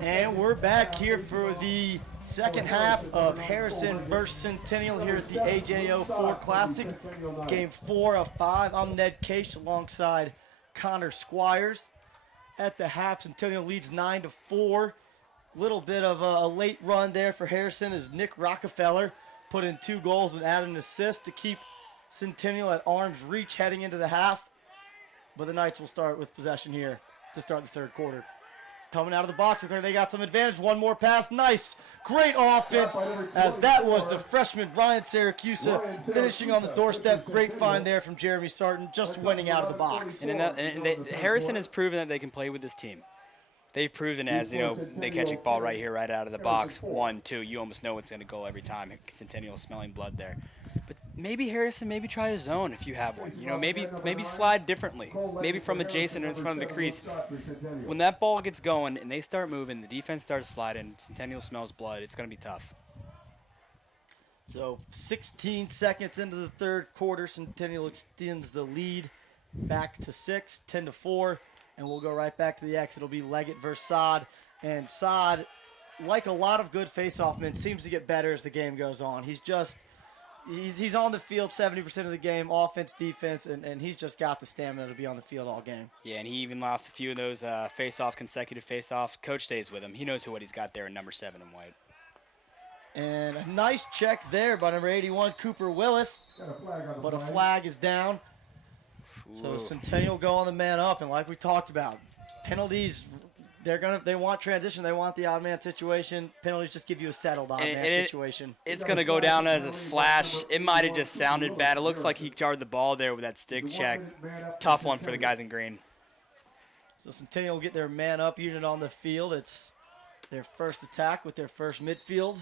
And we're back here for the second half of Harrison versus Centennial here at the AJO4 Classic. Game 4 of 5. I'm Ned Case alongside Connor Squires. At the half, Centennial leads 9-4. Little bit of a late run there for Harrison as Nick Rockefeller put in 2 goals and added an assist to keep Centennial at arm's reach heading into the half. But the Knights will start with possession here to start the third quarter. Coming out of the box, they got some advantage. One more pass. Nice. Great offense, as that was the freshman Ryan Syracuse finishing on the doorstep. Great find there from Jeremy Sarton, just winning out of the box. Harrison has proven that they can play with this team. They've proven as, they catch a ball right here, right out of the box. 1, 2, you almost know it's going to go every time. Centennial smelling blood there. But maybe Harrison, maybe try a zone if you have one. Maybe slide differently. Maybe from adjacent or in front of the crease. When that ball gets going and they start moving, the defense starts sliding, Centennial smells blood, it's going to be tough. So 16 seconds into the third quarter, Centennial extends the lead back to 6, 10-4. And we'll go right back to the X. It'll be Leggett versus Sod. And Sod, like a lot of good face-off men, seems to get better as the game goes on. He's on the field 70% of the game, offense, defense, and he's just got the stamina to be on the field all game. Yeah, and he even lost a few of those consecutive face-off. Coach stays with him. He knows what he's got there in number 7 in white. And a nice check there by number 81, Cooper Willis. But a flag is down. So Centennial go on the man up, and like we talked about, penalties, they want transition, they want the odd man situation. Penalties just give you a settled odd man situation. It's going to go down as a slash. It might have just sounded bad. It looks like he jarred the ball there with that stick check. Tough one for the guys in green. So Centennial will get their man up unit on the field. It's their first attack with their first midfield.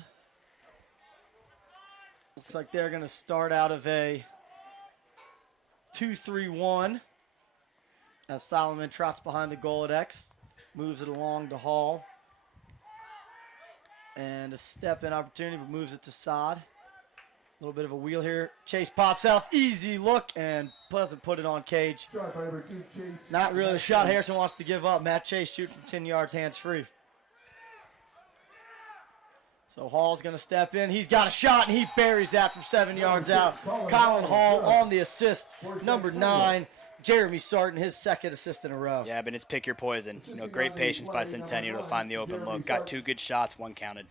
Looks like they're going to start out of a 2-3-1 as Solomon trots behind the goal at X, moves it along to Hall, and a step in opportunity, but moves it to Sod. A little bit of a wheel here. Chase pops out, easy look, and doesn't put it on Cage. Not really the shot Harrison wants to give up. Matt Chase shooting from 10 yards, hands free. So Hall's going to step in. He's got a shot, and he buries that from 7 yards out. Colin Hall on the assist. Number 9, Jeremy Sarton, his second assist in a row. Yeah, but it's pick your poison. Great patience by Centennial to find the open look. Got 2 good shots, 1 counted.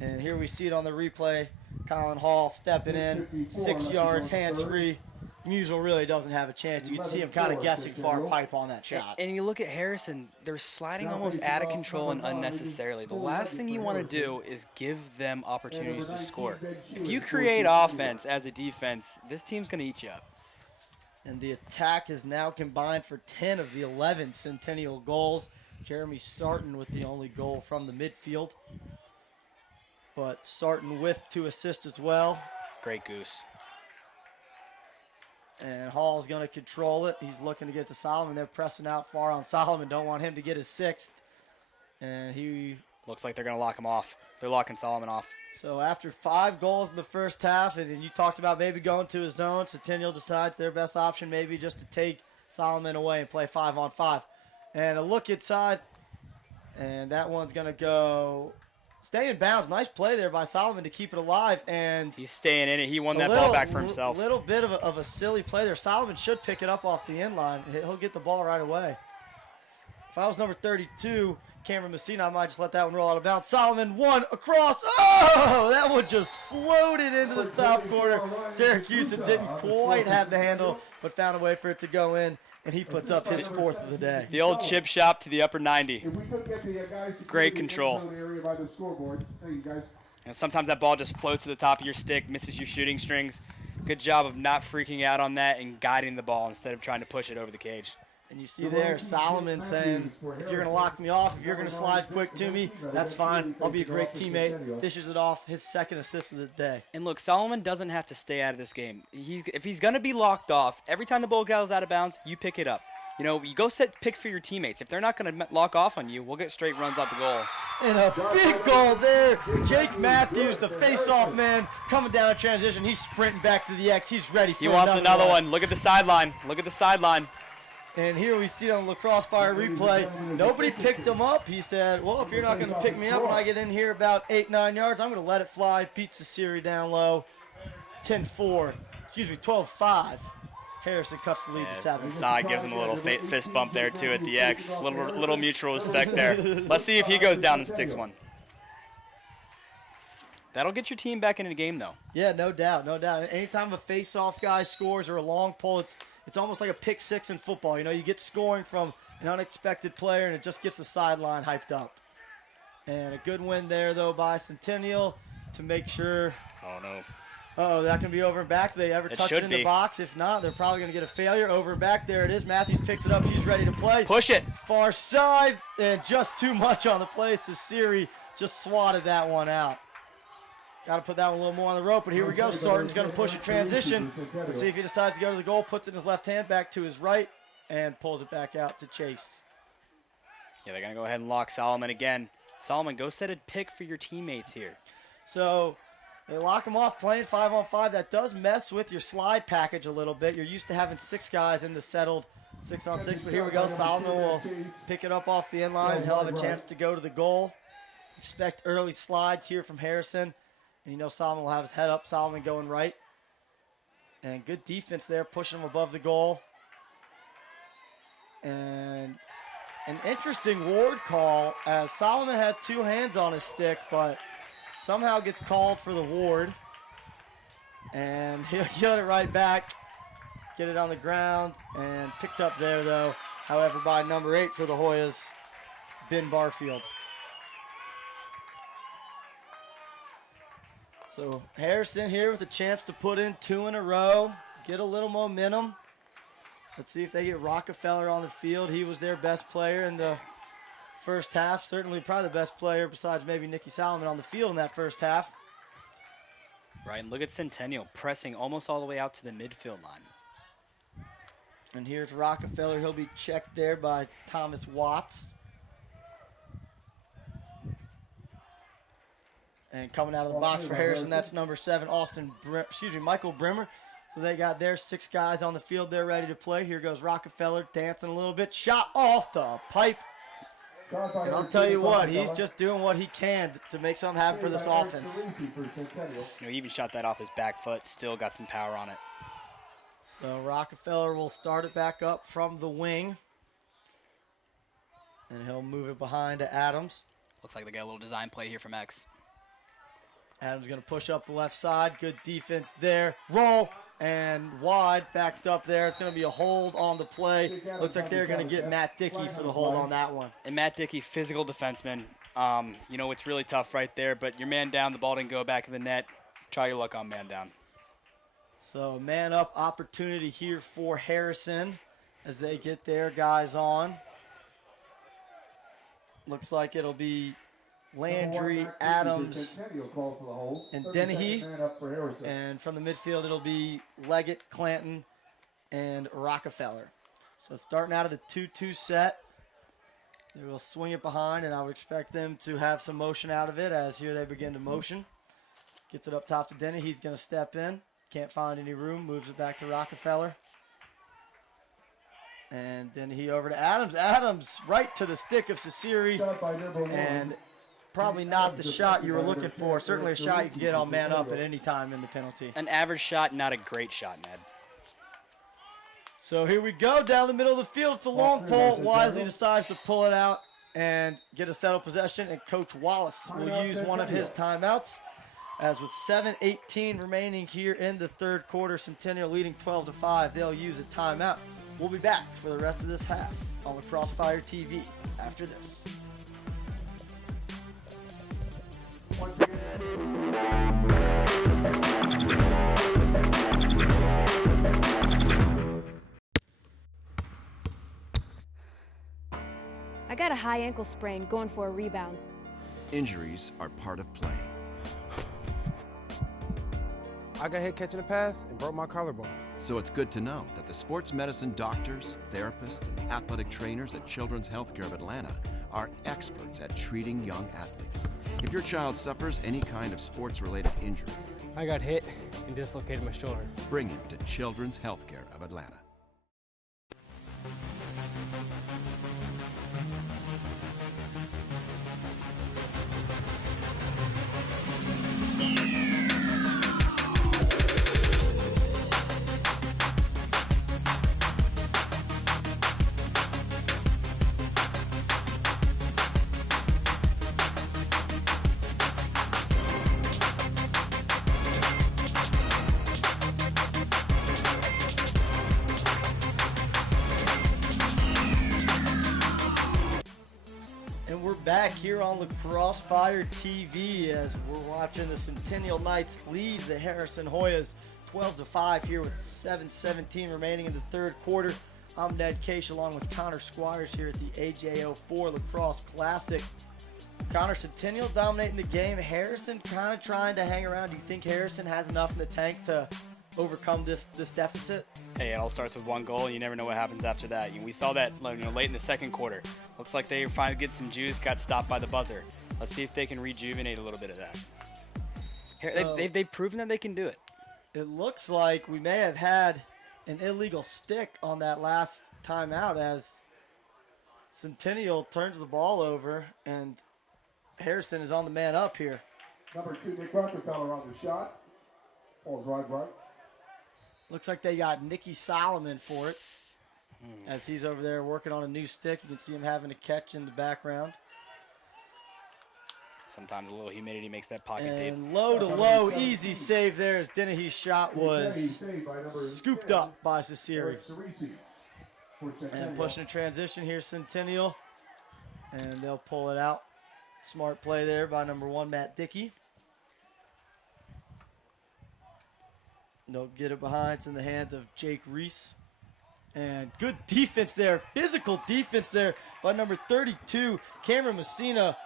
And here we see it on the replay. Colin Hall stepping in, 6 yards, hands free. Musel really doesn't have a chance. You can see him kind of guessing far pipe on that shot. And you look at Harrison, they're sliding almost out of control and unnecessarily. The last thing you want to do is give them opportunities to score. If you create offense as a defense, this team's going to eat you up. And the attack is now combined for 10 of the 11 Centennial goals. Jeremy Sarton with the only goal from the midfield. But Sarton with 2 assists as well. Great goose. And Hall's going to control it. He's looking to get to Solomon. They're pressing out far on Solomon. Don't want him to get his 6th. And he... Looks like they're going to lock him off. They're locking Solomon off. So after 5 goals in the first half, and you talked about maybe going to his zone, Centennial decides their best option maybe just to take Solomon away and play 5-on-5. And a look inside, and that one's going to go... Stay in bounds. Nice play there by Solomon to keep it alive. And he's staying in it. He won that ball back for himself. A little bit of a silly play there. Solomon should pick it up off the end line. He'll get the ball right away. If I was number 32, Cameron Messina, I might just let that one roll out of bounds. Solomon, 1 across. Oh, that one just floated into the top corner. Syracuse didn't quite have the handle, but found a way for it to go in. And he puts up his 4th of the day. The old chip shop to the upper 90. Great control. And sometimes that ball just floats to the top of your stick, misses your shooting strings. Good job of not freaking out on that and guiding the ball instead of trying to push it over the cage. And you see there Solomon saying, if you're going to lock me off, if you're going to slide quick to me, that's fine. I'll be a great teammate. Dishes it off, his 2nd assist of the day. And look, Solomon doesn't have to stay out of this game. If he's going to be locked off, every time the ball goes out of bounds, you pick it up. You go set pick for your teammates. If they're not going to lock off on you, we'll get straight runs off the goal. And a big goal there. Jake Matthews, the face-off man, coming down in transition. He's sprinting back to the X. He's ready for He wants another one. Look at the sideline. Look at the sideline. And here we see on Lacrosse Fire replay, nobody picked him up. He said, well, if you're not going to pick me up when I get in here about 8-9 yards, I'm going to let it fly. Beats the Siri down low. 12-5. Harrison cuts the lead to 7. Sod gives him a little fist bump there, too, at the X. Little mutual respect there. Let's see if he goes down and sticks one. That'll get your team back into the game, though. Yeah, no doubt, no doubt. Anytime a face-off guy scores or a long pull, it's almost like a pick six in football. You know, you get scoring from an unexpected player, and it just gets the sideline hyped up. And a good win there, though, by Centennial to make sure. Oh, no. Uh-oh, that can be over and back. They ever touch it in the box? If not, they're probably going to get a failure. Over and back, there it is. Matthews picks it up. He's ready to play. Push it. Far side, and just too much on the play. Siri just swatted that one out. Got to put that one a little more on the rope, but here we go. Sarton's going to push a transition. Let's see if he decides to go to the goal, puts it in his left hand, back to his right, and pulls it back out to Chase. Yeah, they're going to go ahead and lock Solomon again. Solomon, go set a pick for your teammates here. So they lock him off playing 5-on-5. That does mess with your slide package a little bit. You're used to having 6 guys in the settled 6-on-6, but here we go. Solomon will pick it up off the end line, and he'll have a chance to go to the goal. Expect early slides here from Harrison. And you know Solomon will have his head up. Solomon going right. And good defense there, pushing him above the goal. And an interesting ward call as Solomon had 2 hands on his stick, but somehow gets called for the ward. And he'll get it right back, get it on the ground, and picked up there, though, however, by number 8 for the Hoyas, Ben Barfield. So Harrison here with a chance to put in 2 in a row, get a little momentum. Let's see if they get Rockefeller on the field. He was their best player in the first half. Certainly probably the best player besides maybe Nicky Solomon on the field in that first half. Right, and look at Centennial pressing almost all the way out to the midfield line. And here's Rockefeller. He'll be checked there by Thomas Watts. And coming out of the box for Harrison, that's number 7, Michael Brimmer. So they got their 6 guys on the field. They're ready to play. Here goes Rockefeller dancing a little bit. Shot off the pipe. And I'll tell you what, he's just doing what he can to make something happen for this offense. He even shot that off his back foot. Still got some power on it. So Rockefeller will start it back up from the wing. And he'll move it behind to Adams. Looks like they got a little design play here from X. Adams going to push up the left side. Good defense there. Roll and wide, backed up there. It's going to be a hold on the play. Looks like they're going to get Matt Dickey for the hold on that one. And Matt Dickey, physical defenseman. You know, it's really tough right there, but your man down, the ball didn't go back in the net. Try your luck on man down. So man up opportunity here for Harrison as they get their guys on. Looks like it'll be Landry, Adams, and Dennehy. And from the midfield, it'll be Leggett, Clanton, and Rockefeller. So starting out of the 2-2 set, they will swing it behind, and I would expect them to have some motion out of it as here they begin to motion. Gets it up top to Denny. He's going to step in. Can't find any room. Moves it back to Rockefeller. And then he over to Adams. Adams right to the stick of Sasiri. And probably not the shot you were looking for. Certainly a shot you can get on man up at any time in the penalty. An average shot, not a great shot, Ned. So here we go down the middle of the field. It's a long pull. Wisely decides to pull it out and get a settled possession. And Coach Wallace will use one of his timeouts. As with 7:18 remaining here in the third quarter, Centennial leading 12-5. They'll use a timeout. We'll be back for the rest of this half on Lacrosse Fire TV after this. I got a high ankle sprain going for a rebound. Injuries are part of playing. I got hit catching a pass and broke my collarbone. So it's good to know that the sports medicine doctors, therapists, and athletic trainers at Children's Healthcare of Atlanta are experts at treating young athletes. If your child suffers any kind of sports-related injury, I got hit and dislocated my shoulder. Bring him to Children's Healthcare of Atlanta. back here on Lacrosse Fire TV as we're watching the Centennial Knights lead the Harrison Hoyas 12-5 here with 7:17 remaining in the third quarter. I'm Ned Case along with Connor Squires here at the AJO4 Lacrosse Classic. Connor, Centennial dominating the game. Harrison kind of trying to hang around. Do you think Harrison has enough in the tank to overcome this deficit? Hey, it all starts with one goal. You never know what happens after that. We saw that late in the second quarter. Looks like they finally get some juice, got stopped by the buzzer. Let's see if they can rejuvenate a little bit of that. So, they've proven that they can do it. It looks like we may have had an illegal stick on that last timeout as Centennial turns the ball over and Harrison is on the man up here. Number 2, Nick Rockefeller on the shot. Ball's right. Looks like they got Nicky Solomon for it as he's over there working on a new stick. You can see him having a catch in the background. Sometimes a little humidity makes that pocket deep. And low to low, easy save there as Dennehy's shot was scooped up by Ciceri. And pushing a transition here, Centennial. And they'll pull it out. Smart play there by number 1, Matt Dickey. They'll get it behind. It's in the hands of Jake Reese. And good defense there. Physical defense there by number 32, Cameron Messina.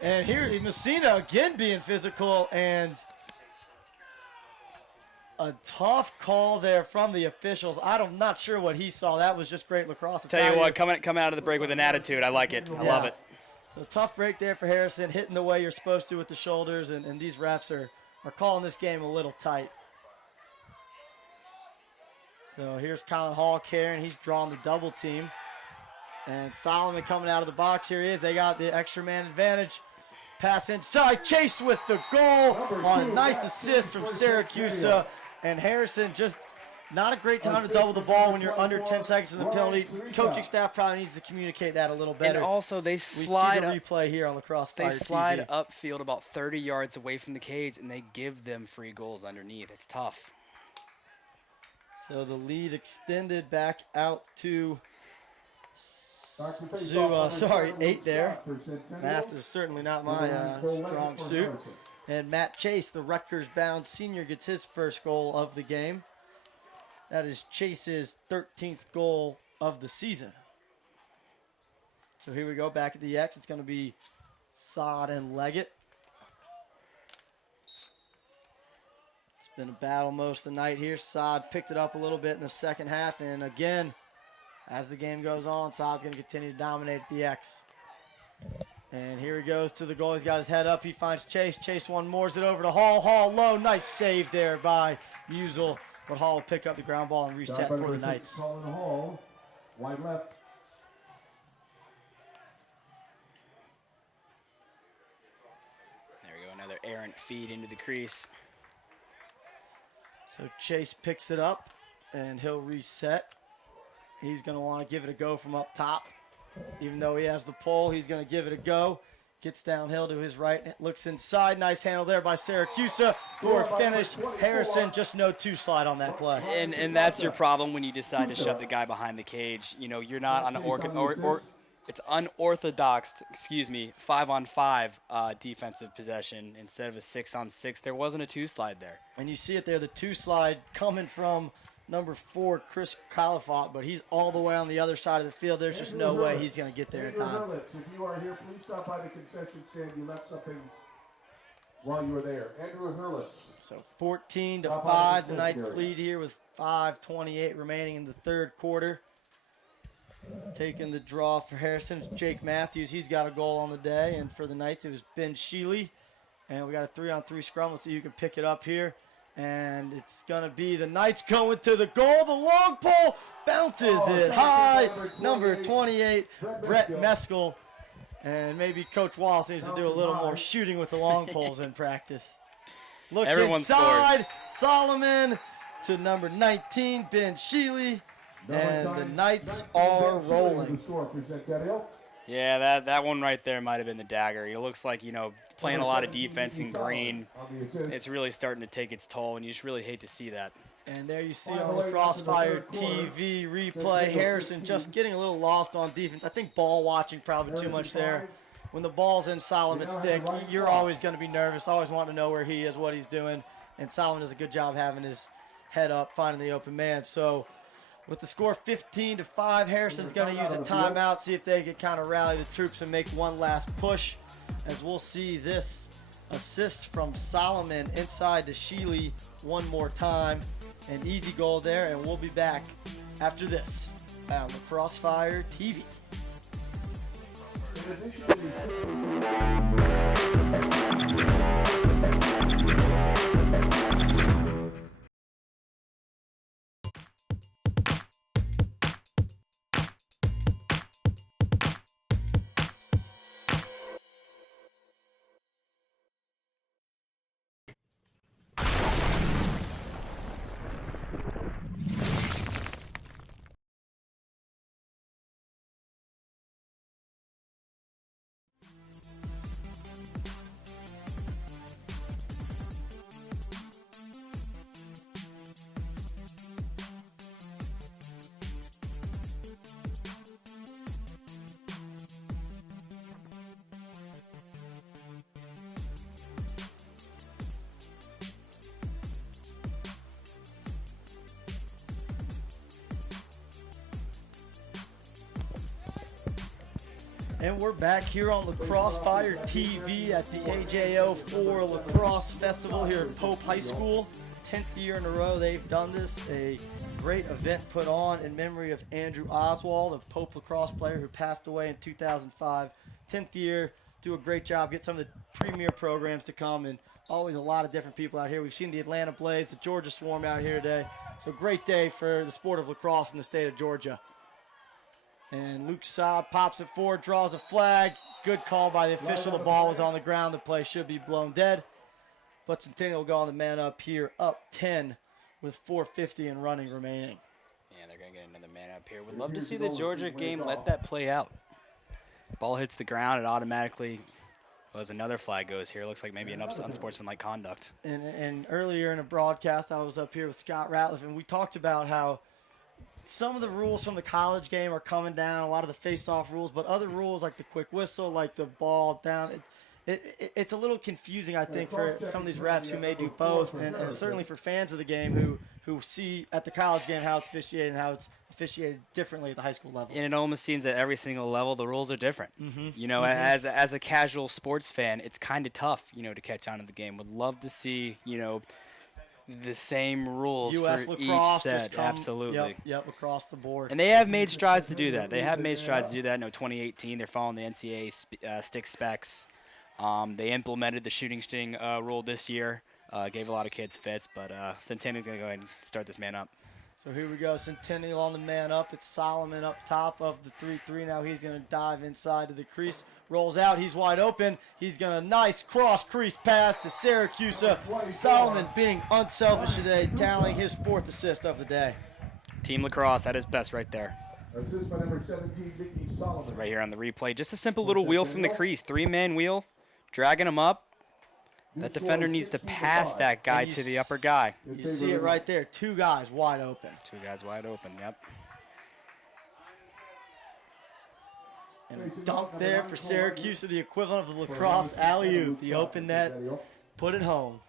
And here, Messina again being physical. And a tough call there from the officials. I'm not sure what he saw. That was just great lacrosse. Tell you what, coming out of the break with an attitude. I like it. I love it. So tough break there for Harrison, hitting the way you're supposed to with the shoulders. And these refs are calling this game a little tight. So here's Colin Hall carrying. He's drawn the double team. And Solomon coming out of the box. Here he is. They got the extra man advantage. Pass inside. Chase with the goal on a nice assist from Syracuse. And Harrison just not a great time to double the ball when you're under 10 seconds in the penalty. Coaching staff probably needs to communicate that a little better. And also they slide we see the replay here on Lacrosse Fire TV. They slide upfield about 30 yards away from the cage, and they give them free goals underneath. It's tough. So the lead extended back out to 8 there. Math is certainly not my strong suit. And Matt Chase, the Rutgers-bound senior, gets his first goal of the game. That is Chase's 13th goal of the season. So here we go, back at the X. It's going to be Sod and Leggett. It's been a battle most of the night here. Sod picked it up a little bit in the second half. And again, as the game goes on, Sod's going to continue to dominate at the X. And here he goes to the goal. He's got his head up. He finds Chase. Chase one more's it over to Hall. Hall low. Nice save there by Musel. But Hall will pick up the ground ball and reset for the Knights. Hall, wide left. There we go, another errant feed into the crease. So Chase picks it up, and he'll reset. He's going to want to give it a go from up top. Even though he has the pole, he's going to give it a go. Gets downhill to his right, looks inside. Nice handle there by Syracuse for a finish. Harrison, just no two-slide on that play. And that's your problem when you decide to shove the guy behind the cage. You're not on it's unorthodox, 5-on-5 defensive possession instead of a 6-on-6. There wasn't a two-slide there. And you see it there, the two-slide coming from number 4, Chris Califat, but he's all the way on the other side of the field. There's just no way he's going to get there in time. If you are here, please stop by the concession stand. You left something while you were there. Andrew Hurlitz. So 14-5, the Knights lead here with 5:28 remaining in the third quarter. Taking the draw for Harrison, it's Jake Matthews. He's got a goal on the day. And for the Knights, it was Ben Sheely. And we got a 3-on-3 scrum. Let's see who can pick it up here. And it's going to be the Knights going to the goal. The long pole bounces it high. Number 28, Brett Meskel. And maybe Coach Wallace needs to do a little more shooting with the long poles in practice. Look inside. Scores. Solomon to number 19, Ben Sheely. And the Knights are rolling. Yeah, that one right there might have been the dagger. It looks like, playing a lot of defense in green. It's really starting to take its toll, and you just really hate to see that. And there you see on the Lacrosse Fire TV replay, Harrison just getting a little lost on defense. I think ball watching probably too much there when the ball's in Solomon's stick, you're always going to be nervous, always wanting to know where he is, what he's doing. And Solomon does a good job having his head up, finding the open man. So with the score 15-5, Harrison's going to use a timeout, see if they can kind of rally the troops and make one last push, as we'll see this assist from Solomon inside to Sheely one more time. An easy goal there, and we'll be back after this on Lacrosse Fire TV. And we're back here on Lacrosse Fire TV at the AJO4 Lacrosse Festival here at Pope High School. 10th year in a row they've done this. A great event put on in memory of Andrew Oswald, a Pope lacrosse player who passed away in 2005. 10th year, do a great job, get some of the premier programs to come, and always a lot of different people out here. We've seen the Atlanta Blaze, the Georgia Swarm out here today. So great day for the sport of lacrosse in the state of Georgia. And Luke Saab pops it forward, draws a flag. Good call by the official. The ball was on the ground. The play should be blown dead. But Centennial will go on the man up here, up 10 with 4:50 and running remaining. Yeah, they're going to get another man up here. Would love to see the Georgia game let that play out. Ball hits the ground, it automatically, as another flag goes here. Looks like maybe an unsportsmanlike conduct. And earlier in a broadcast, I was up here with Scott Ratliff, and we talked about how some of the rules from the college game are coming down, a lot of the face-off rules, but other rules like the quick whistle, like the ball down, it's a little confusing, I think, for some of these refs who may do both, and certainly for fans of the game who see at the college game how it's officiated and how it's officiated differently at the high school level. And it almost seems at every single level the rules are different. You know, as a casual sports fan, it's kind of tough, to catch on to the game. Would love to see, the same rules US for lacrosse each set. Absolutely. Yep, across the board. And they have made strides to do that. They have made strides to do that. 2018, they're following the NCAA stick specs. They implemented the shooting sting rule this year. Gave a lot of kids fits, but Centennial's going to go ahead and start this man up. So here we go, Centennial on the man up. It's Solomon up top of the 3-3. Now he's going to dive inside to the crease. Rolls out, he's wide open. He's going to nice cross crease pass to Syracuse. Solomon being unselfish today, tallying his 4th assist of the day. Team lacrosse at his best right there. So right here on the replay, just a simple little wheel from the crease. 3-man wheel, dragging him up. That defender needs to pass that guy to the upper guy. You see it right there. 2 guys wide open. 2 guys wide open, yep. And a dunk there for Syracuse, the equivalent of the lacrosse alley-oop. The open net, put it home.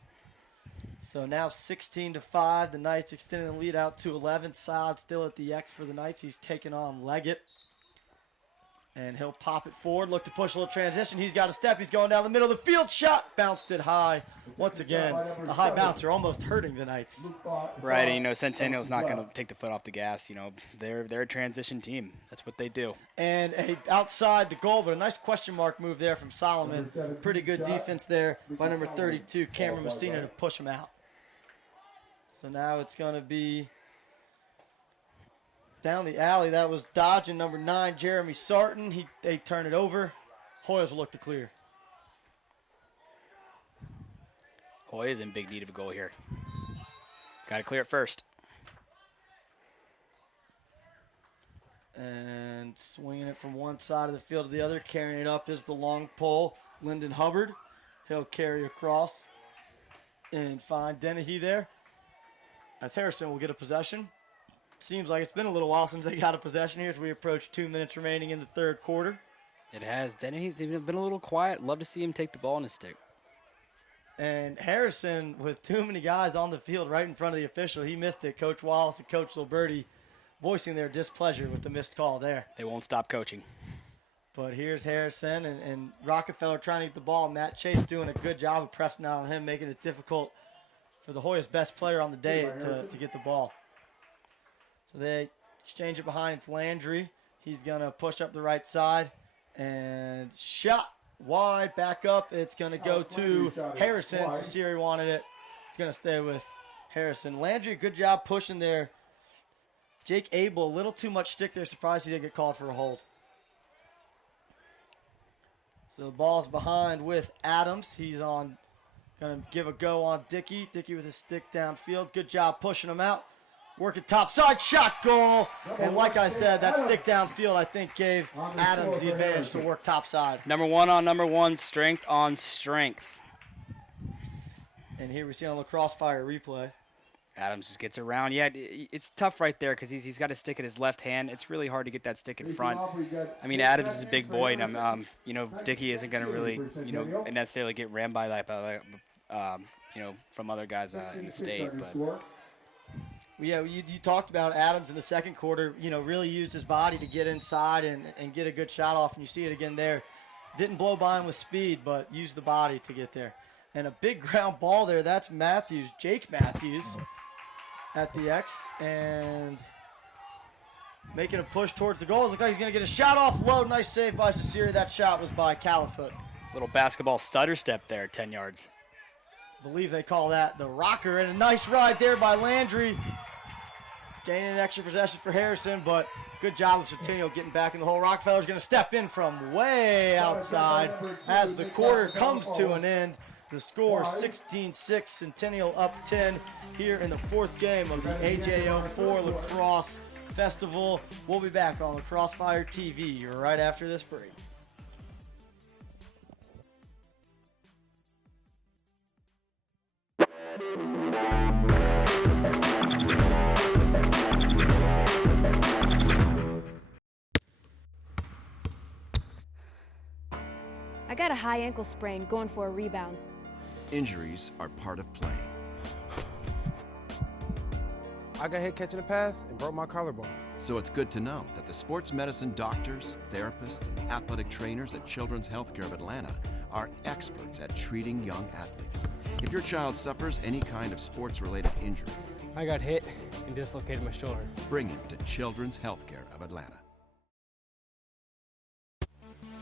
So now 16-5. The Knights extending the lead out to 11. Saad still at the X for the Knights. He's taking on Leggett. And he'll pop it forward, look to push a little transition. He's got a step. He's going down the middle of the field. Shot, bounced it high. Once again, a high bouncer almost hurting the Knights. Right, and Centennial's not going to take the foot off the gas. They're a transition team. That's what they do. And outside the goal, but a nice question mark move there from Solomon. Pretty good defense there by number 32, Cameron Messina, to push him out. So now it's going to be down the alley. That was dodging number 9, Jeremy Sarton. They turn it over. Hoyles will look to clear. Hoy is in big need of a goal here. Got to clear it first. And swinging it from one side of the field to the other, carrying it up is the long pole, Lyndon Hubbard. He'll carry across and find Dennehy there, as Harrison will get a possession. Seems like it's been a little while since they got a possession here as we approach 2 minutes remaining in the 3rd quarter. It has. Denny's been a little quiet. Love to see him take the ball in his stick. And Harrison, with too many guys on the field right in front of the official, he missed it. Coach Wallace and Coach Gilberti voicing their displeasure with the missed call there. They won't stop coaching. But here's Harrison and Rockefeller trying to get the ball. Matt Chase doing a good job of pressing out on him, making it difficult for the Hoyas' best player on the day to get the ball. So they exchange it behind. It's Landry. He's going to push up the right side. And shot wide, back up. It's going to go to Harrison. Cesari wanted it. It's going to stay with Harrison. Landry, good job pushing there. Jake Abel, a little too much stick there. Surprised he didn't get called for a hold. So the ball's behind with Adams. He's on, going to give a go on Dickey. Dickey with his stick downfield. Good job pushing him out. Working top side, shot, goal. And like I said, that stick downfield, I think, gave Adams the advantage to work top side. Number one on number one, strength on strength. And here we see on Lacrosse Fire replay. Adams just gets around. Yeah, it's tough right there because he's got a stick in his left hand. It's really hard to get that stick in front. I mean, Adams is a big boy, and Dickey isn't going to really, necessarily get rammed by that, from other guys in the state. But yeah, you talked about Adams in the second quarter, really used his body to get inside and get a good shot off, and you see it again there. Didn't blow by him with speed, but used the body to get there. And a big ground ball there, that's Matthews, Jake Matthews at the X, and making a push towards the goal. Looks like he's going to get a shot off low. Nice save by Cesari. That shot was by Califoot. Little basketball stutter step there, 10 yards. I believe they call that the rocker, and a nice ride there by Landry. Gaining an extra possession for Harrison, but good job of Centennial getting back in the hole. Rockefeller's going to step in from way outside as the quarter comes to an end. The score 16-6, Centennial up 10 here in the fourth game of the AJO4 Lacrosse Festival. We'll be back on Lacrosse Fire TV right after this break. I got a high ankle sprain going for a rebound. Injuries are part of playing. I got hit catching a pass and broke my collarbone. So it's good to know that the sports medicine doctors, therapists, and athletic trainers at Children's Healthcare of Atlanta are experts at treating young athletes. If your child suffers any kind of sports-related injury, I got hit and dislocated my shoulder. bring him to Children's Healthcare of Atlanta.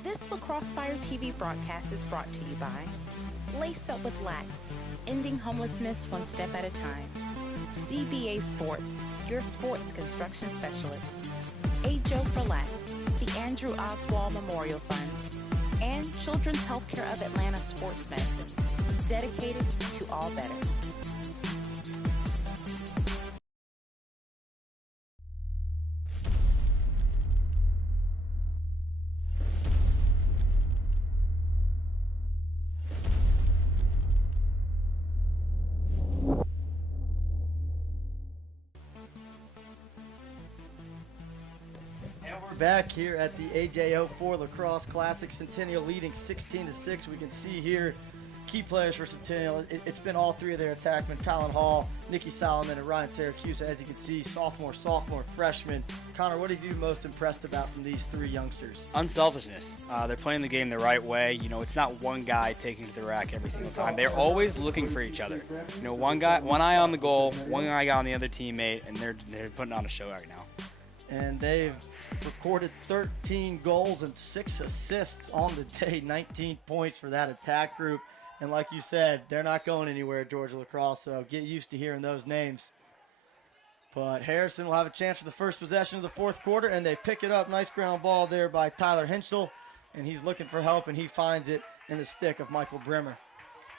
This Lacrosse Fire TV broadcast is brought to you by Lace Up with Lax, ending homelessness one step at a time. CBA Sports, your sports construction specialist. AJO4Lax, the Andrew Oswald Memorial Fund, and Children's Healthcare of Atlanta Sports Medicine, dedicated to all better. Back here at the AJO4 Lacrosse Classic, Centennial leading 16-6. We can see here key players for Centennial. It's been all three of their attackmen, Colin Hall, Nicky Solomon, and Ryan Syracuse. As you can see, sophomore, freshman. Connor, what have you most impressed about from these three youngsters? Unselfishness. They're playing the game the right way. It's not one guy taking to the rack every single time. They're always looking for each other. One eye on the goal, one eye on the other teammate, and they're putting on a show right now. And they've recorded 13 goals and 6 assists on the day, 19 points for that attack group. And like you said, they're not going anywhere at Georgia Lacrosse, so get used to hearing those names. But Harrison will have a chance for the first possession of the fourth quarter, and they pick it up. Nice ground ball there by Tyler Henschel, and he's looking for help, and he finds it in the stick of Michael Brimmer.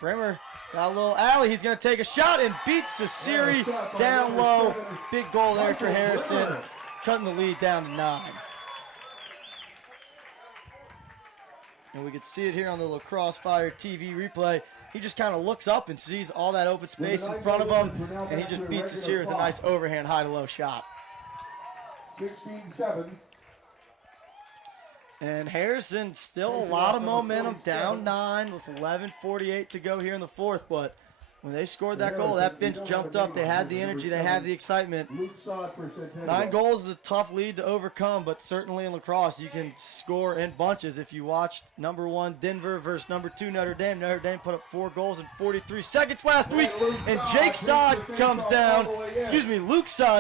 Brimmer got a little alley. He's going to take a shot and beats Cesari down low. Big goal there for Harrison, cutting the lead down to 9. And we can see it here on the Lacrosse Fire TV replay. He just kind of looks up and sees all that open space in front of him, and he just beats Cesari with a nice overhand high-to-low shot. 16-7. And Harrison still a lot of momentum, down 9 with 11:48 to go here in the fourth. But when they scored that goal, that bench jumped up. They had the energy. They had the excitement. 9 goals is a tough lead to overcome, but certainly in lacrosse, you can score in bunches. If you watched number 1 Denver versus number 2 Notre Dame put up 4 goals in 43 seconds last week. And Luke Sod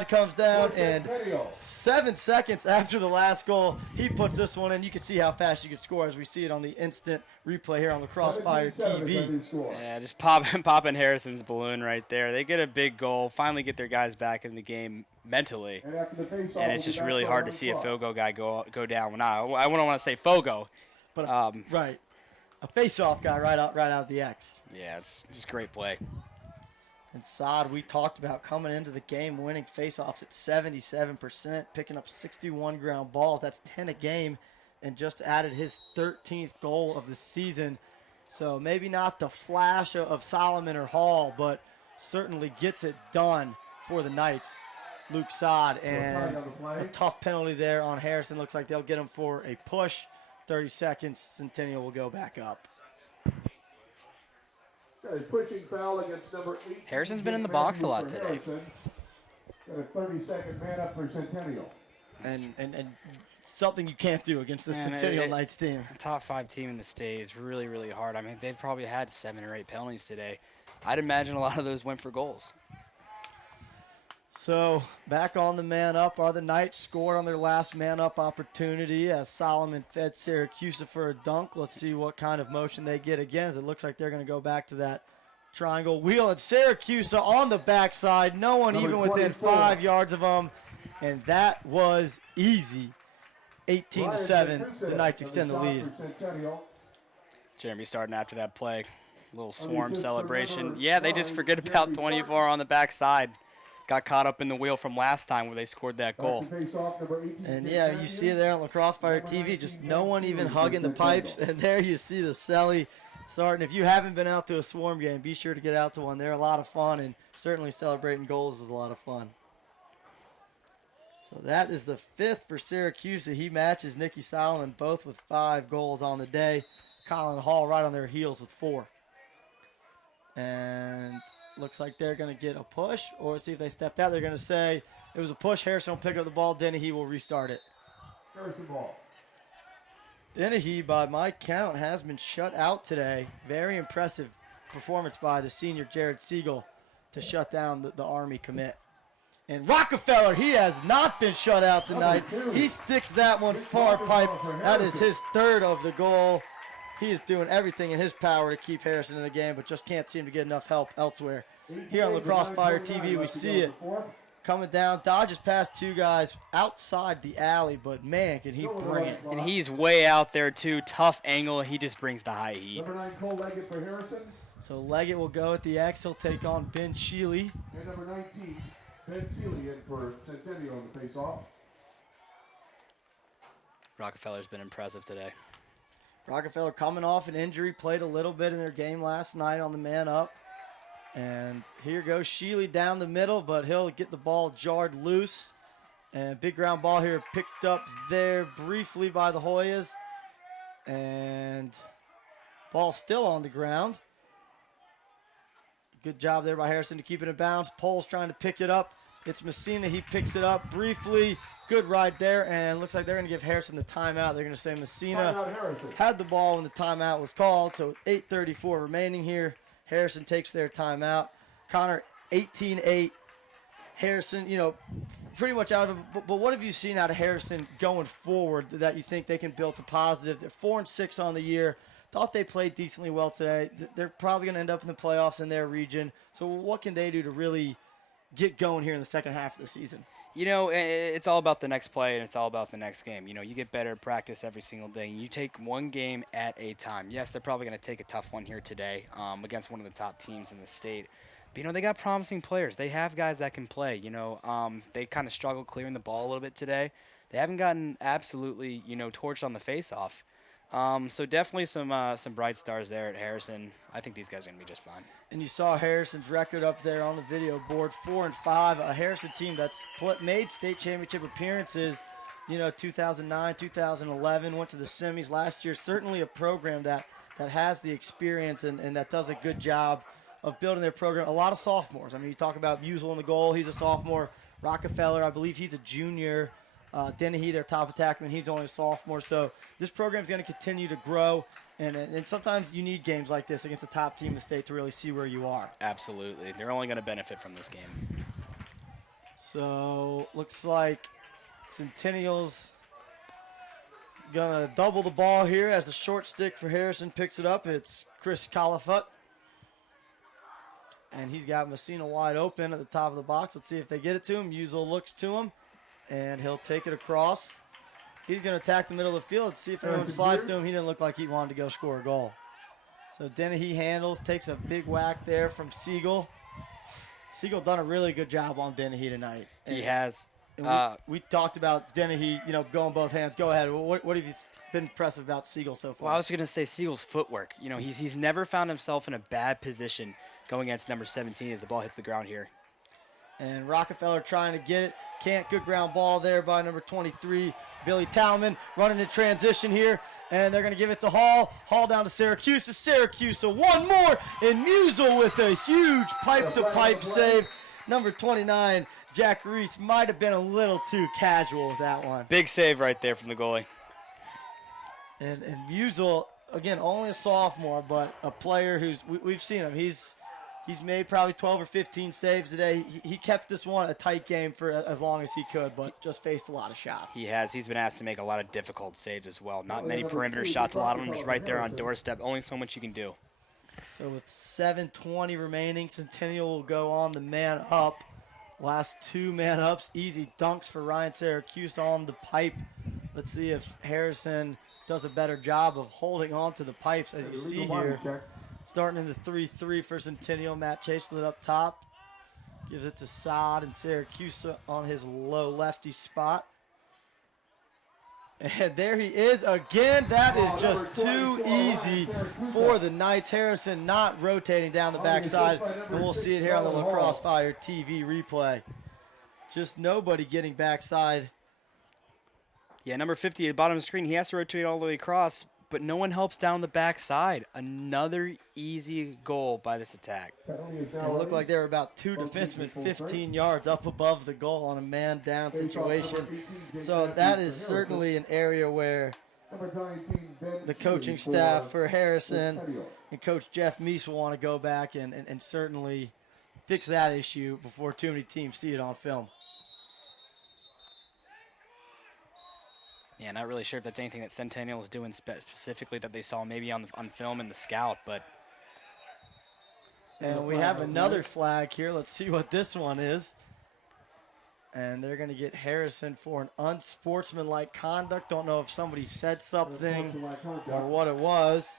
comes down, and 7 seconds after the last goal, he puts this one in. You can see how fast you can score as we see it on the instant replay here on Lacrosse Fire TV. Yeah, just popping Harrison's balloon right there. They get a big goal, finally get their guys back in the game mentally, and it's just really hard to see a Fogo guy go down. Now, I wouldn't want to say Fogo, but right, a face-off guy right out of the X. Yeah, it's just great play. And Sod, we talked about coming into the game, winning face-offs at 77%, picking up 61 ground balls. That's 10 a game, and just added his 13th goal of the season. So maybe not the flash of Solomon or Hall, but certainly gets it done for the Knights. Luke Sod, and a tough penalty there on Harrison. Looks like they'll get him for a push. 30 seconds, Centennial will go back up. Pushing foul against number 8. Harrison's been in the box a lot today. Got a 30-second man up for Centennial. And something you can't do against the Centennial Knights team. A top 5 team in the state is really, really hard. I mean, they've probably had 7 or 8 penalties today. I'd imagine a lot of those went for goals. So back on the man up are the Knights. Scored on their last man up opportunity as Solomon fed Syracuse for a dunk. Let's see what kind of motion they get again, as it looks like they're going to go back to that triangle wheel. And Syracuse on the backside. No one even within 5 yards of them. And that was easy. 18-7. The Knights extend the lead. Jeremy starting after that play. A little swarm celebration. Yeah, they just forget about 24 on the backside. Got caught up in the wheel from last time where they scored that goal. And yeah, you see it there on Lacrosse Fire TV, just no one even hugging the pipes. And there you see the celly starting. If you haven't been out to a Swarm game, be sure to get out to one. They're a lot of fun, and certainly celebrating goals is a lot of fun. So that is the 5th for Syracuse. He matches Nicky Solomon, both with 5 goals on the day. Colin Hall right on their heels with 4. And looks like they're going to get a push, or see if they stepped out. They're going to say it was a push. Harrison will pick up the ball. Dennehy will restart it. Harrison ball. Dennehy, by my count, has been shut out today. Very impressive performance by the senior Jared Siegel to shut down the Army commit. And Rockefeller, he has not been shut out tonight. He sticks that one far pipe. That is his 3rd of the goal. He is doing everything in his power to keep Harrison in the game, but just can't seem to get enough help elsewhere. Here on Lacrosse Fire TV, we see it coming down. Dodges past 2 guys outside the alley, but man, can he bring it. And he's way out there too. Tough angle. He just brings the high heat. Number 9, Cole Leggett for Harrison. So Leggett will go at the X. He'll take on Ben Sheely. And number 19, Ben Seeley in for Centennial on the face-off. Rockefeller's been impressive today. Rockefeller coming off an injury, played a little bit in their game last night on the man up. And here goes Sheely down the middle, but he'll get the ball jarred loose. And big ground ball here picked up there briefly by the Hoyas. And ball still on the ground. Good job there by Harrison to keep it in bounds. Pole's trying to pick it up. It's Messina. He picks it up briefly. Good ride there, and looks like they're going to give Harrison the timeout. They're going to say Messina had the ball when the timeout was called, so 8:34 remaining here. Harrison takes their timeout. Connor, 18-8. Harrison, pretty much out of it. But what have you seen out of Harrison going forward that you think they can build to positive? They're 4-6 on the year. Thought they played decently well today. They're probably going to end up in the playoffs in their region. So what can they do to really get going here in the second half of the season? It's all about the next play, and it's all about the next game. You get better at practice every single day, and you take one game at a time. Yes, they're probably going to take a tough one here today against one of the top teams in the state. But, they got promising players. They have guys that can play. They kind of struggled clearing the ball a little bit today. They haven't gotten absolutely, torched on the face-off. So definitely some bright stars there at Harrison. I think these guys are going to be just fine. And you saw Harrison's record up there on the video board, 4-5. A Harrison team that's made state championship appearances 2009, 2011, went to the semis last year. Certainly a program that has the experience and that does a good job of building their program. A lot of sophomores. I mean, you talk about Musel in the goal. He's a sophomore. Rockefeller, I believe he's a junior. Dennehy, their top attackman, he's only a sophomore. So this program is going to continue to grow. And sometimes you need games like this against a top team in the state to really see where you are. Absolutely. They're only going to benefit from this game. So looks like Centennial's going to double the ball here as the short stick for Harrison picks it up. It's Chris Collifoot. And he's got Messina wide open at the top of the box. Let's see if they get it to him. Musel looks to him, and he'll take it across. He's going to attack the middle of the field. Let's see if anyone slides to him. He didn't look like he wanted to go score a goal. So Dennehy handles, takes a big whack there from Siegel. Siegel done a really good job on Dennehy tonight. He has. We talked about Dennehy, going both hands. Go ahead. What have you been impressive about Siegel so far? Well, I was going to say Siegel's footwork. He's never found himself in a bad position going against number 17 as the ball hits the ground here. And Rockefeller trying to get it. Can't. Good ground ball there by number 23, Billy Talman, running in transition here. And they're going to give it to Hall. Hall down to Syracuse. Syracuse. One more. And Musel with a huge pipe-to-pipe save. Number 29, Jack Reese, might have been a little too casual with that one. Big save right there from the goalie. And Musel, again, only a sophomore, but a player who's we've seen him. He's made probably 12 or 15 saves today. He kept this one a tight game for as long as he could, but just faced a lot of shots. He has. He's been asked to make a lot of difficult saves as well. Not many perimeter shots. A lot of them just right there on doorstep. Only so much you can do. So with 7:20 remaining, Centennial will go on the man up. Last two man ups. Easy dunks for Ryan Syracuse on the pipe. Let's see if Harrison does a better job of holding on to the pipes as you see here. Starting in the 3-3 for Centennial. Matt Chase with it up top. Gives it to Saad and Syracuse on his low lefty spot. And there he is again. That is just too easy for the Knights. Harrison not rotating down the backside. And we'll see it here on the Lacrosse Fire TV replay. Just nobody getting backside. Yeah, number 50 at the bottom of the screen. He has to rotate all the way across, but no one helps down the backside. Another easy goal by this attack. It looked like there were about two defensemen 15 yards up above the goal on a man-down situation. So that is certainly an area where the coaching staff for Harrison and Coach Jeff Meese will want to go back and certainly fix that issue before too many teams see it on film. Yeah, not really sure if that's anything that Centennial is doing specifically that they saw maybe on film in the scout, but. And we have another flag here. Let's see what this one is. And they're going to get Harrison for an unsportsmanlike conduct. Don't know if somebody said something or what it was.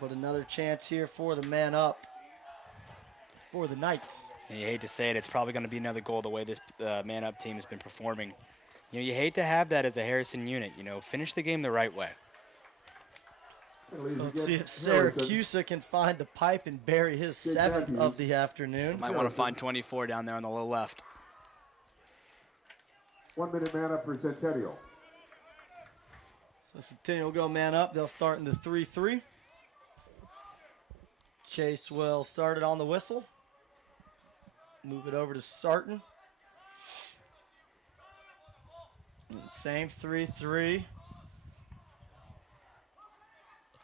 But another chance here for the man up for the Knights. And you hate to say it, it's probably going to be another goal the way this man up team has been performing. You hate to have that as a Harrison unit. Finish the game the right way. So let's see if Syracuse can find the pipe and bury his 7th of the afternoon. Might want to find 24 down there on the low left. 1 minute man up for Centennial. So Centennial will go man up. They'll start in the 3-3. Chase will start it on the whistle. Move it over to Sarton. Same 3-3.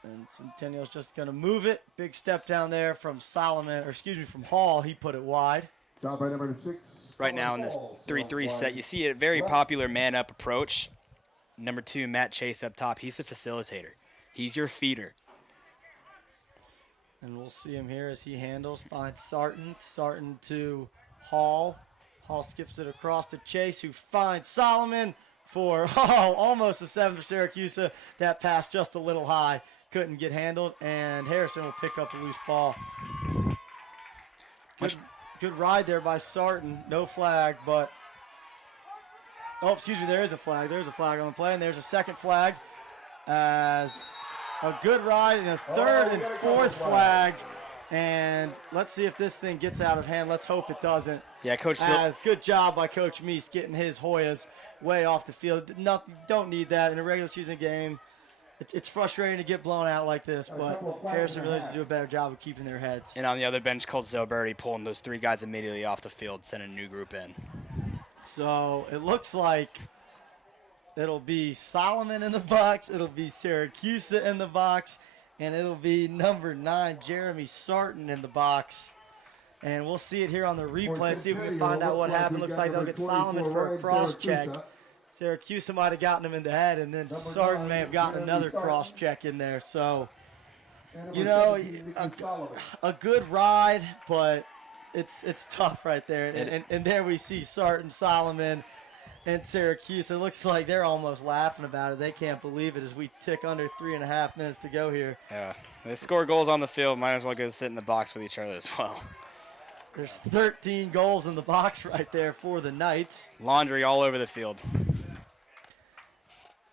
And Centennial's just going to move it. Big step down there from from Hall. He put it wide. Down by number 6. Right now in this 3-3 set, you see a very popular man-up approach. Number 2, Matt Chase up top. He's the facilitator. He's your feeder. And we'll see him here as he handles. Finds Sarton. Sarton to Hall. Hall skips it across to Chase, who finds Solomon for almost the 7th for Syracuse. That pass just a little high. Couldn't get handled, and Harrison will pick up the loose ball. Good ride there by Sarton. No flag, but... Oh, excuse me, there is a flag. There's a flag on the play, and there's a second flag as a good ride and a third and fourth flag And let's see if this thing gets out of hand. Let's hope it doesn't. Yeah, Coach. Good job by Coach Meese getting his Hoyas way off the field. Don't need that in a regular season game. It's frustrating to get blown out like this, but Harrison really needs to do a better job of keeping their heads. And on the other bench, Coach Zoberty pulling those 3 guys immediately off the field, sending a new group in. So it looks like it'll be Solomon in the box. It'll be Syracuse in the box. And it'll be number 9, Jeremy Sarton in the box. And we'll see it here on the replay and see if we can find out what happened. Looks like they'll get Solomon for a cross check. Syracuse might have gotten him in the head, and then Sarton may have gotten another cross check in there. So, you know, a good ride, but it's tough right there. And there we see Sarton, Solomon, and Syracuse. It looks like they're almost laughing about it. They can't believe it as we tick under 3.5 minutes to go here. Yeah, they score goals on the field. Might as well go sit in the box with each other as well. There's 13 goals in the box right there for the Knights. Laundry all over the field.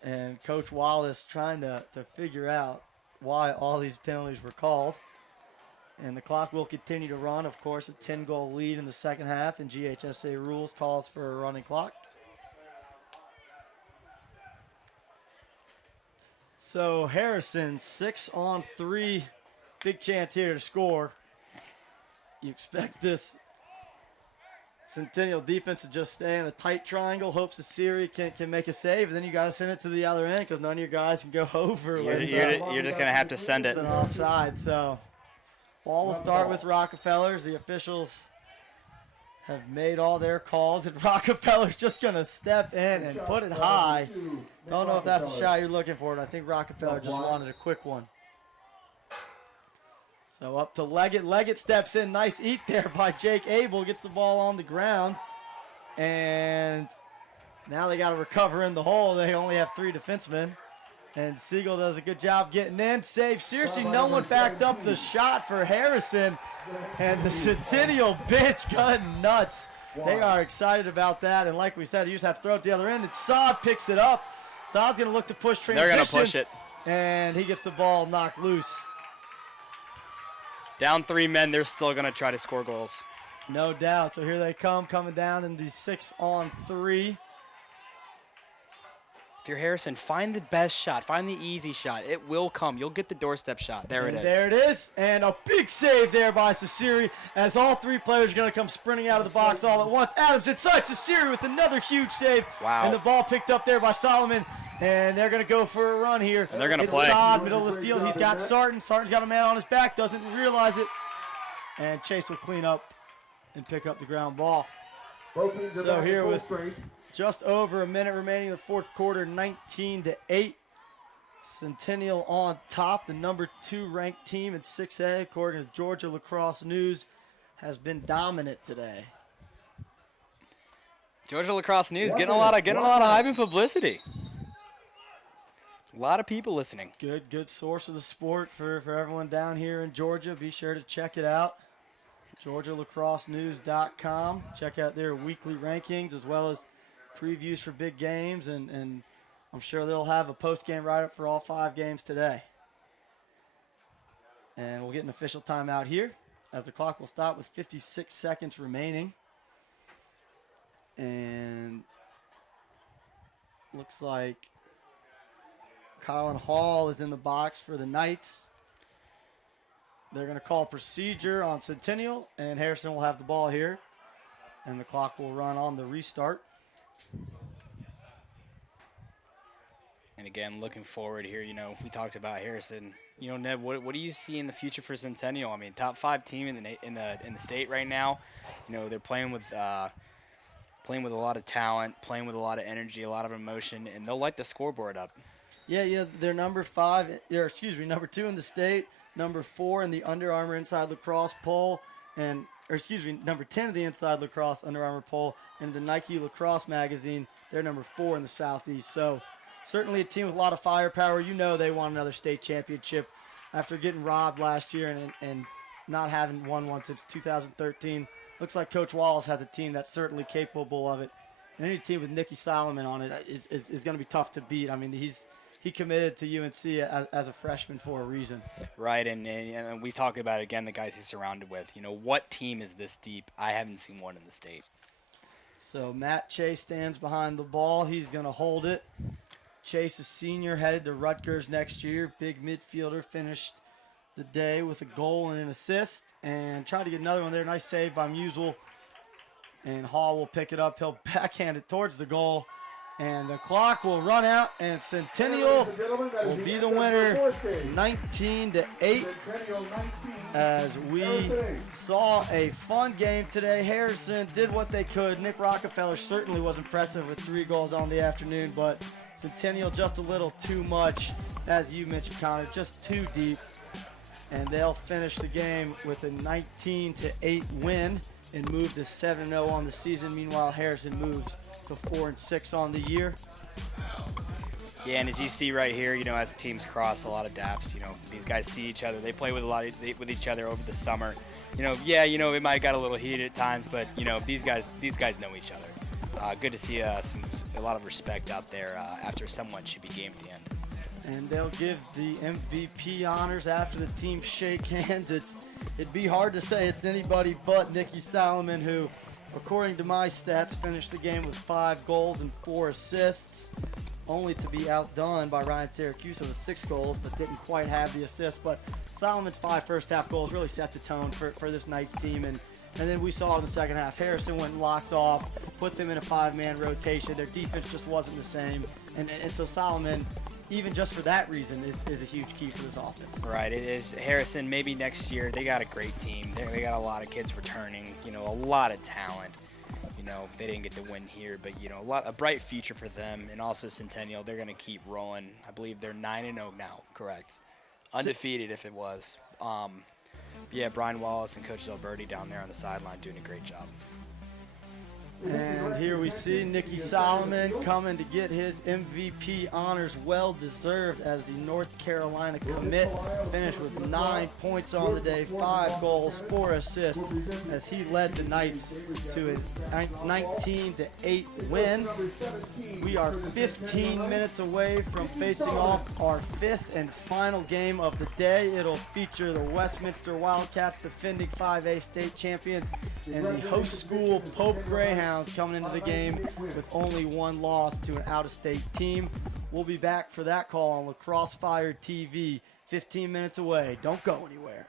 And Coach Wallace trying to figure out why all these penalties were called. And the clock will continue to run. Of course, a 10-goal lead in the second half, and GHSA rules calls for a running clock. So Harrison, 6-on-3, big chance here to score. You expect this Centennial defense to just stay in a tight triangle, hopes the Siri can make a save, and then you got to send it to the other end because none of your guys can go over. You're just going to have to send it. Offside, so ball will start with Rockefellers. The officials have made all their calls, and Rockefeller's just going to step in and put it high. Don't know if that's the shot you're looking for, but I think Rockefeller just wanted a quick one. So up to Leggett. Leggett steps in. Nice eat there by Jake Abel. Gets the ball on the ground. And now they got to recover in the hole. They only have 3 defensemen. And Siegel does a good job getting in. Save. Seriously, no one backed up the shot for Harrison. And the Centennial bench got nuts. They are excited about that. And like we said, you just have to throw it the other end. And Saad picks it up. Saad's going to look to push transition. They're going to push it. And he gets the ball knocked loose. Down 3 men, they're still going to try to score goals. No doubt. So here they come, coming down in the 6-on-3. If you're Harrison, find the best shot. Find the easy shot. It will come. You'll get the doorstep shot. There it is. There it is. And a big save there by Sasiri as all 3 players are going to come sprinting out of the box all at once. Adams inside Sasiri with another huge save. Wow. And the ball picked up there by Solomon. And they're going to go for a run here. And they're going to play. Saad, middle of the field. He's got Sarton. Sarton's got a man on his back. Doesn't realize it. And Chase will clean up and pick up the ground ball. So here with just over a minute remaining in the fourth quarter, 19-8. Centennial on top. The number 2 ranked team in 6A, according to Georgia Lacrosse News, has been dominant today. Georgia Lacrosse News getting a lot of hype and publicity. A lot of people listening. Good source of the sport for everyone down here in Georgia. Be sure to check it out. GeorgiaLacrosseNews.com. Check out their weekly rankings as well as previews for big games, and I'm sure they'll have a post-game write-up for all 5 games today. And we'll get an official timeout here as the clock will stop with 56 seconds remaining. And looks like Colin Hall is in the box for the Knights. They're going to call procedure on Centennial, and Harrison will have the ball here. And the clock will run on the restart. And again, looking forward here, we talked about Harrison. Ned, what do you see in the future for Centennial? I mean, top 5 team in the state right now. They're playing with a lot of talent, playing with a lot of energy, a lot of emotion, and they'll light the scoreboard up. Yeah, they're number 2 in the state, number 4 in the Under Armour Inside Lacrosse poll, number 10 in the Inside Lacrosse Under Armour poll, and the Nike Lacrosse magazine, they're number 4 in the Southeast. So certainly a team with a lot of firepower. They want another state championship after getting robbed last year and not having won one since 2013. Looks like Coach Wallace has a team that's certainly capable of it. And any team with Nicky Solomon on it is going to be tough to beat. I mean, he's he committed to UNC as a freshman for a reason. Right, and we talk about, again, the guys he's surrounded with. You know, what team is this deep? I haven't seen one in the state. So Matt Chase stands behind the ball. He's going to hold it. Chase is senior, headed to Rutgers next year. Big midfielder, finished the day with a goal and an assist. And tried to get another one there. Nice save by Musel. And Hall will pick it up. He'll backhand it towards the goal. And the clock will run out, and Centennial will be the winner, 19-8. As we saw a fun game today, Harrison did what they could. Nick Rockefeller certainly was impressive with 3 goals on the afternoon, but Centennial just a little too much, as you mentioned, Connor, just too deep. And they'll finish the game with a 19-8 win and move to 7-0 on the season. Meanwhile, Harrison moves to 4-6 on the year. Yeah, and as you see right here, you know, as teams cross a lot of DAPs, you know, these guys see each other. They play with with each other over the summer. You know, yeah, you know, it might have got a little heated at times, but you know, these guys know each other. Good to see a lot of respect out there after somewhat chippy game at the end. And they'll give the MVP honors after the team shake hands. It'd be hard to say it's anybody but Nikki Solomon, who, according to my stats, finished the game with 5 goals and 4 assists, only to be outdone by Ryan Syracuse with 6 goals, but didn't quite have the assist. But Solomon's 5 first-half goals really set the tone for this night's team. And then we saw in the second half, Harrison went and locked off, put them in a 5-man rotation. Their defense just wasn't the same. And so Solomon, even just for that reason, is a huge key for this offense. Right, it is. Harrison, maybe next year, they got a great team. They got a lot of kids returning, you know, a lot of talent. You know, they didn't get to win here, but, you know, a bright future for them. And also Centennial, they're going to keep rolling. I believe they're 9-0 now, correct? Undefeated if it was. Yeah, Brian Wallace and Coach Zalberti down there on the sideline doing a great job. And here we see Nikki Solomon coming to get his MVP honors, well deserved, as the North Carolina commit finished with 9 points on the day, 5 goals, 4 assists, as he led the Knights to a 19-8 win. We are 15 minutes away from facing off our 5th and final game of the day. It'll feature the Westminster Wildcats, defending 5A state champions, and the host school Pope Greyhounds coming into the game with only 1 loss to an out-of-state team. We'll be back for that call on Lacrosse Fire TV, 15 minutes away. Don't go anywhere.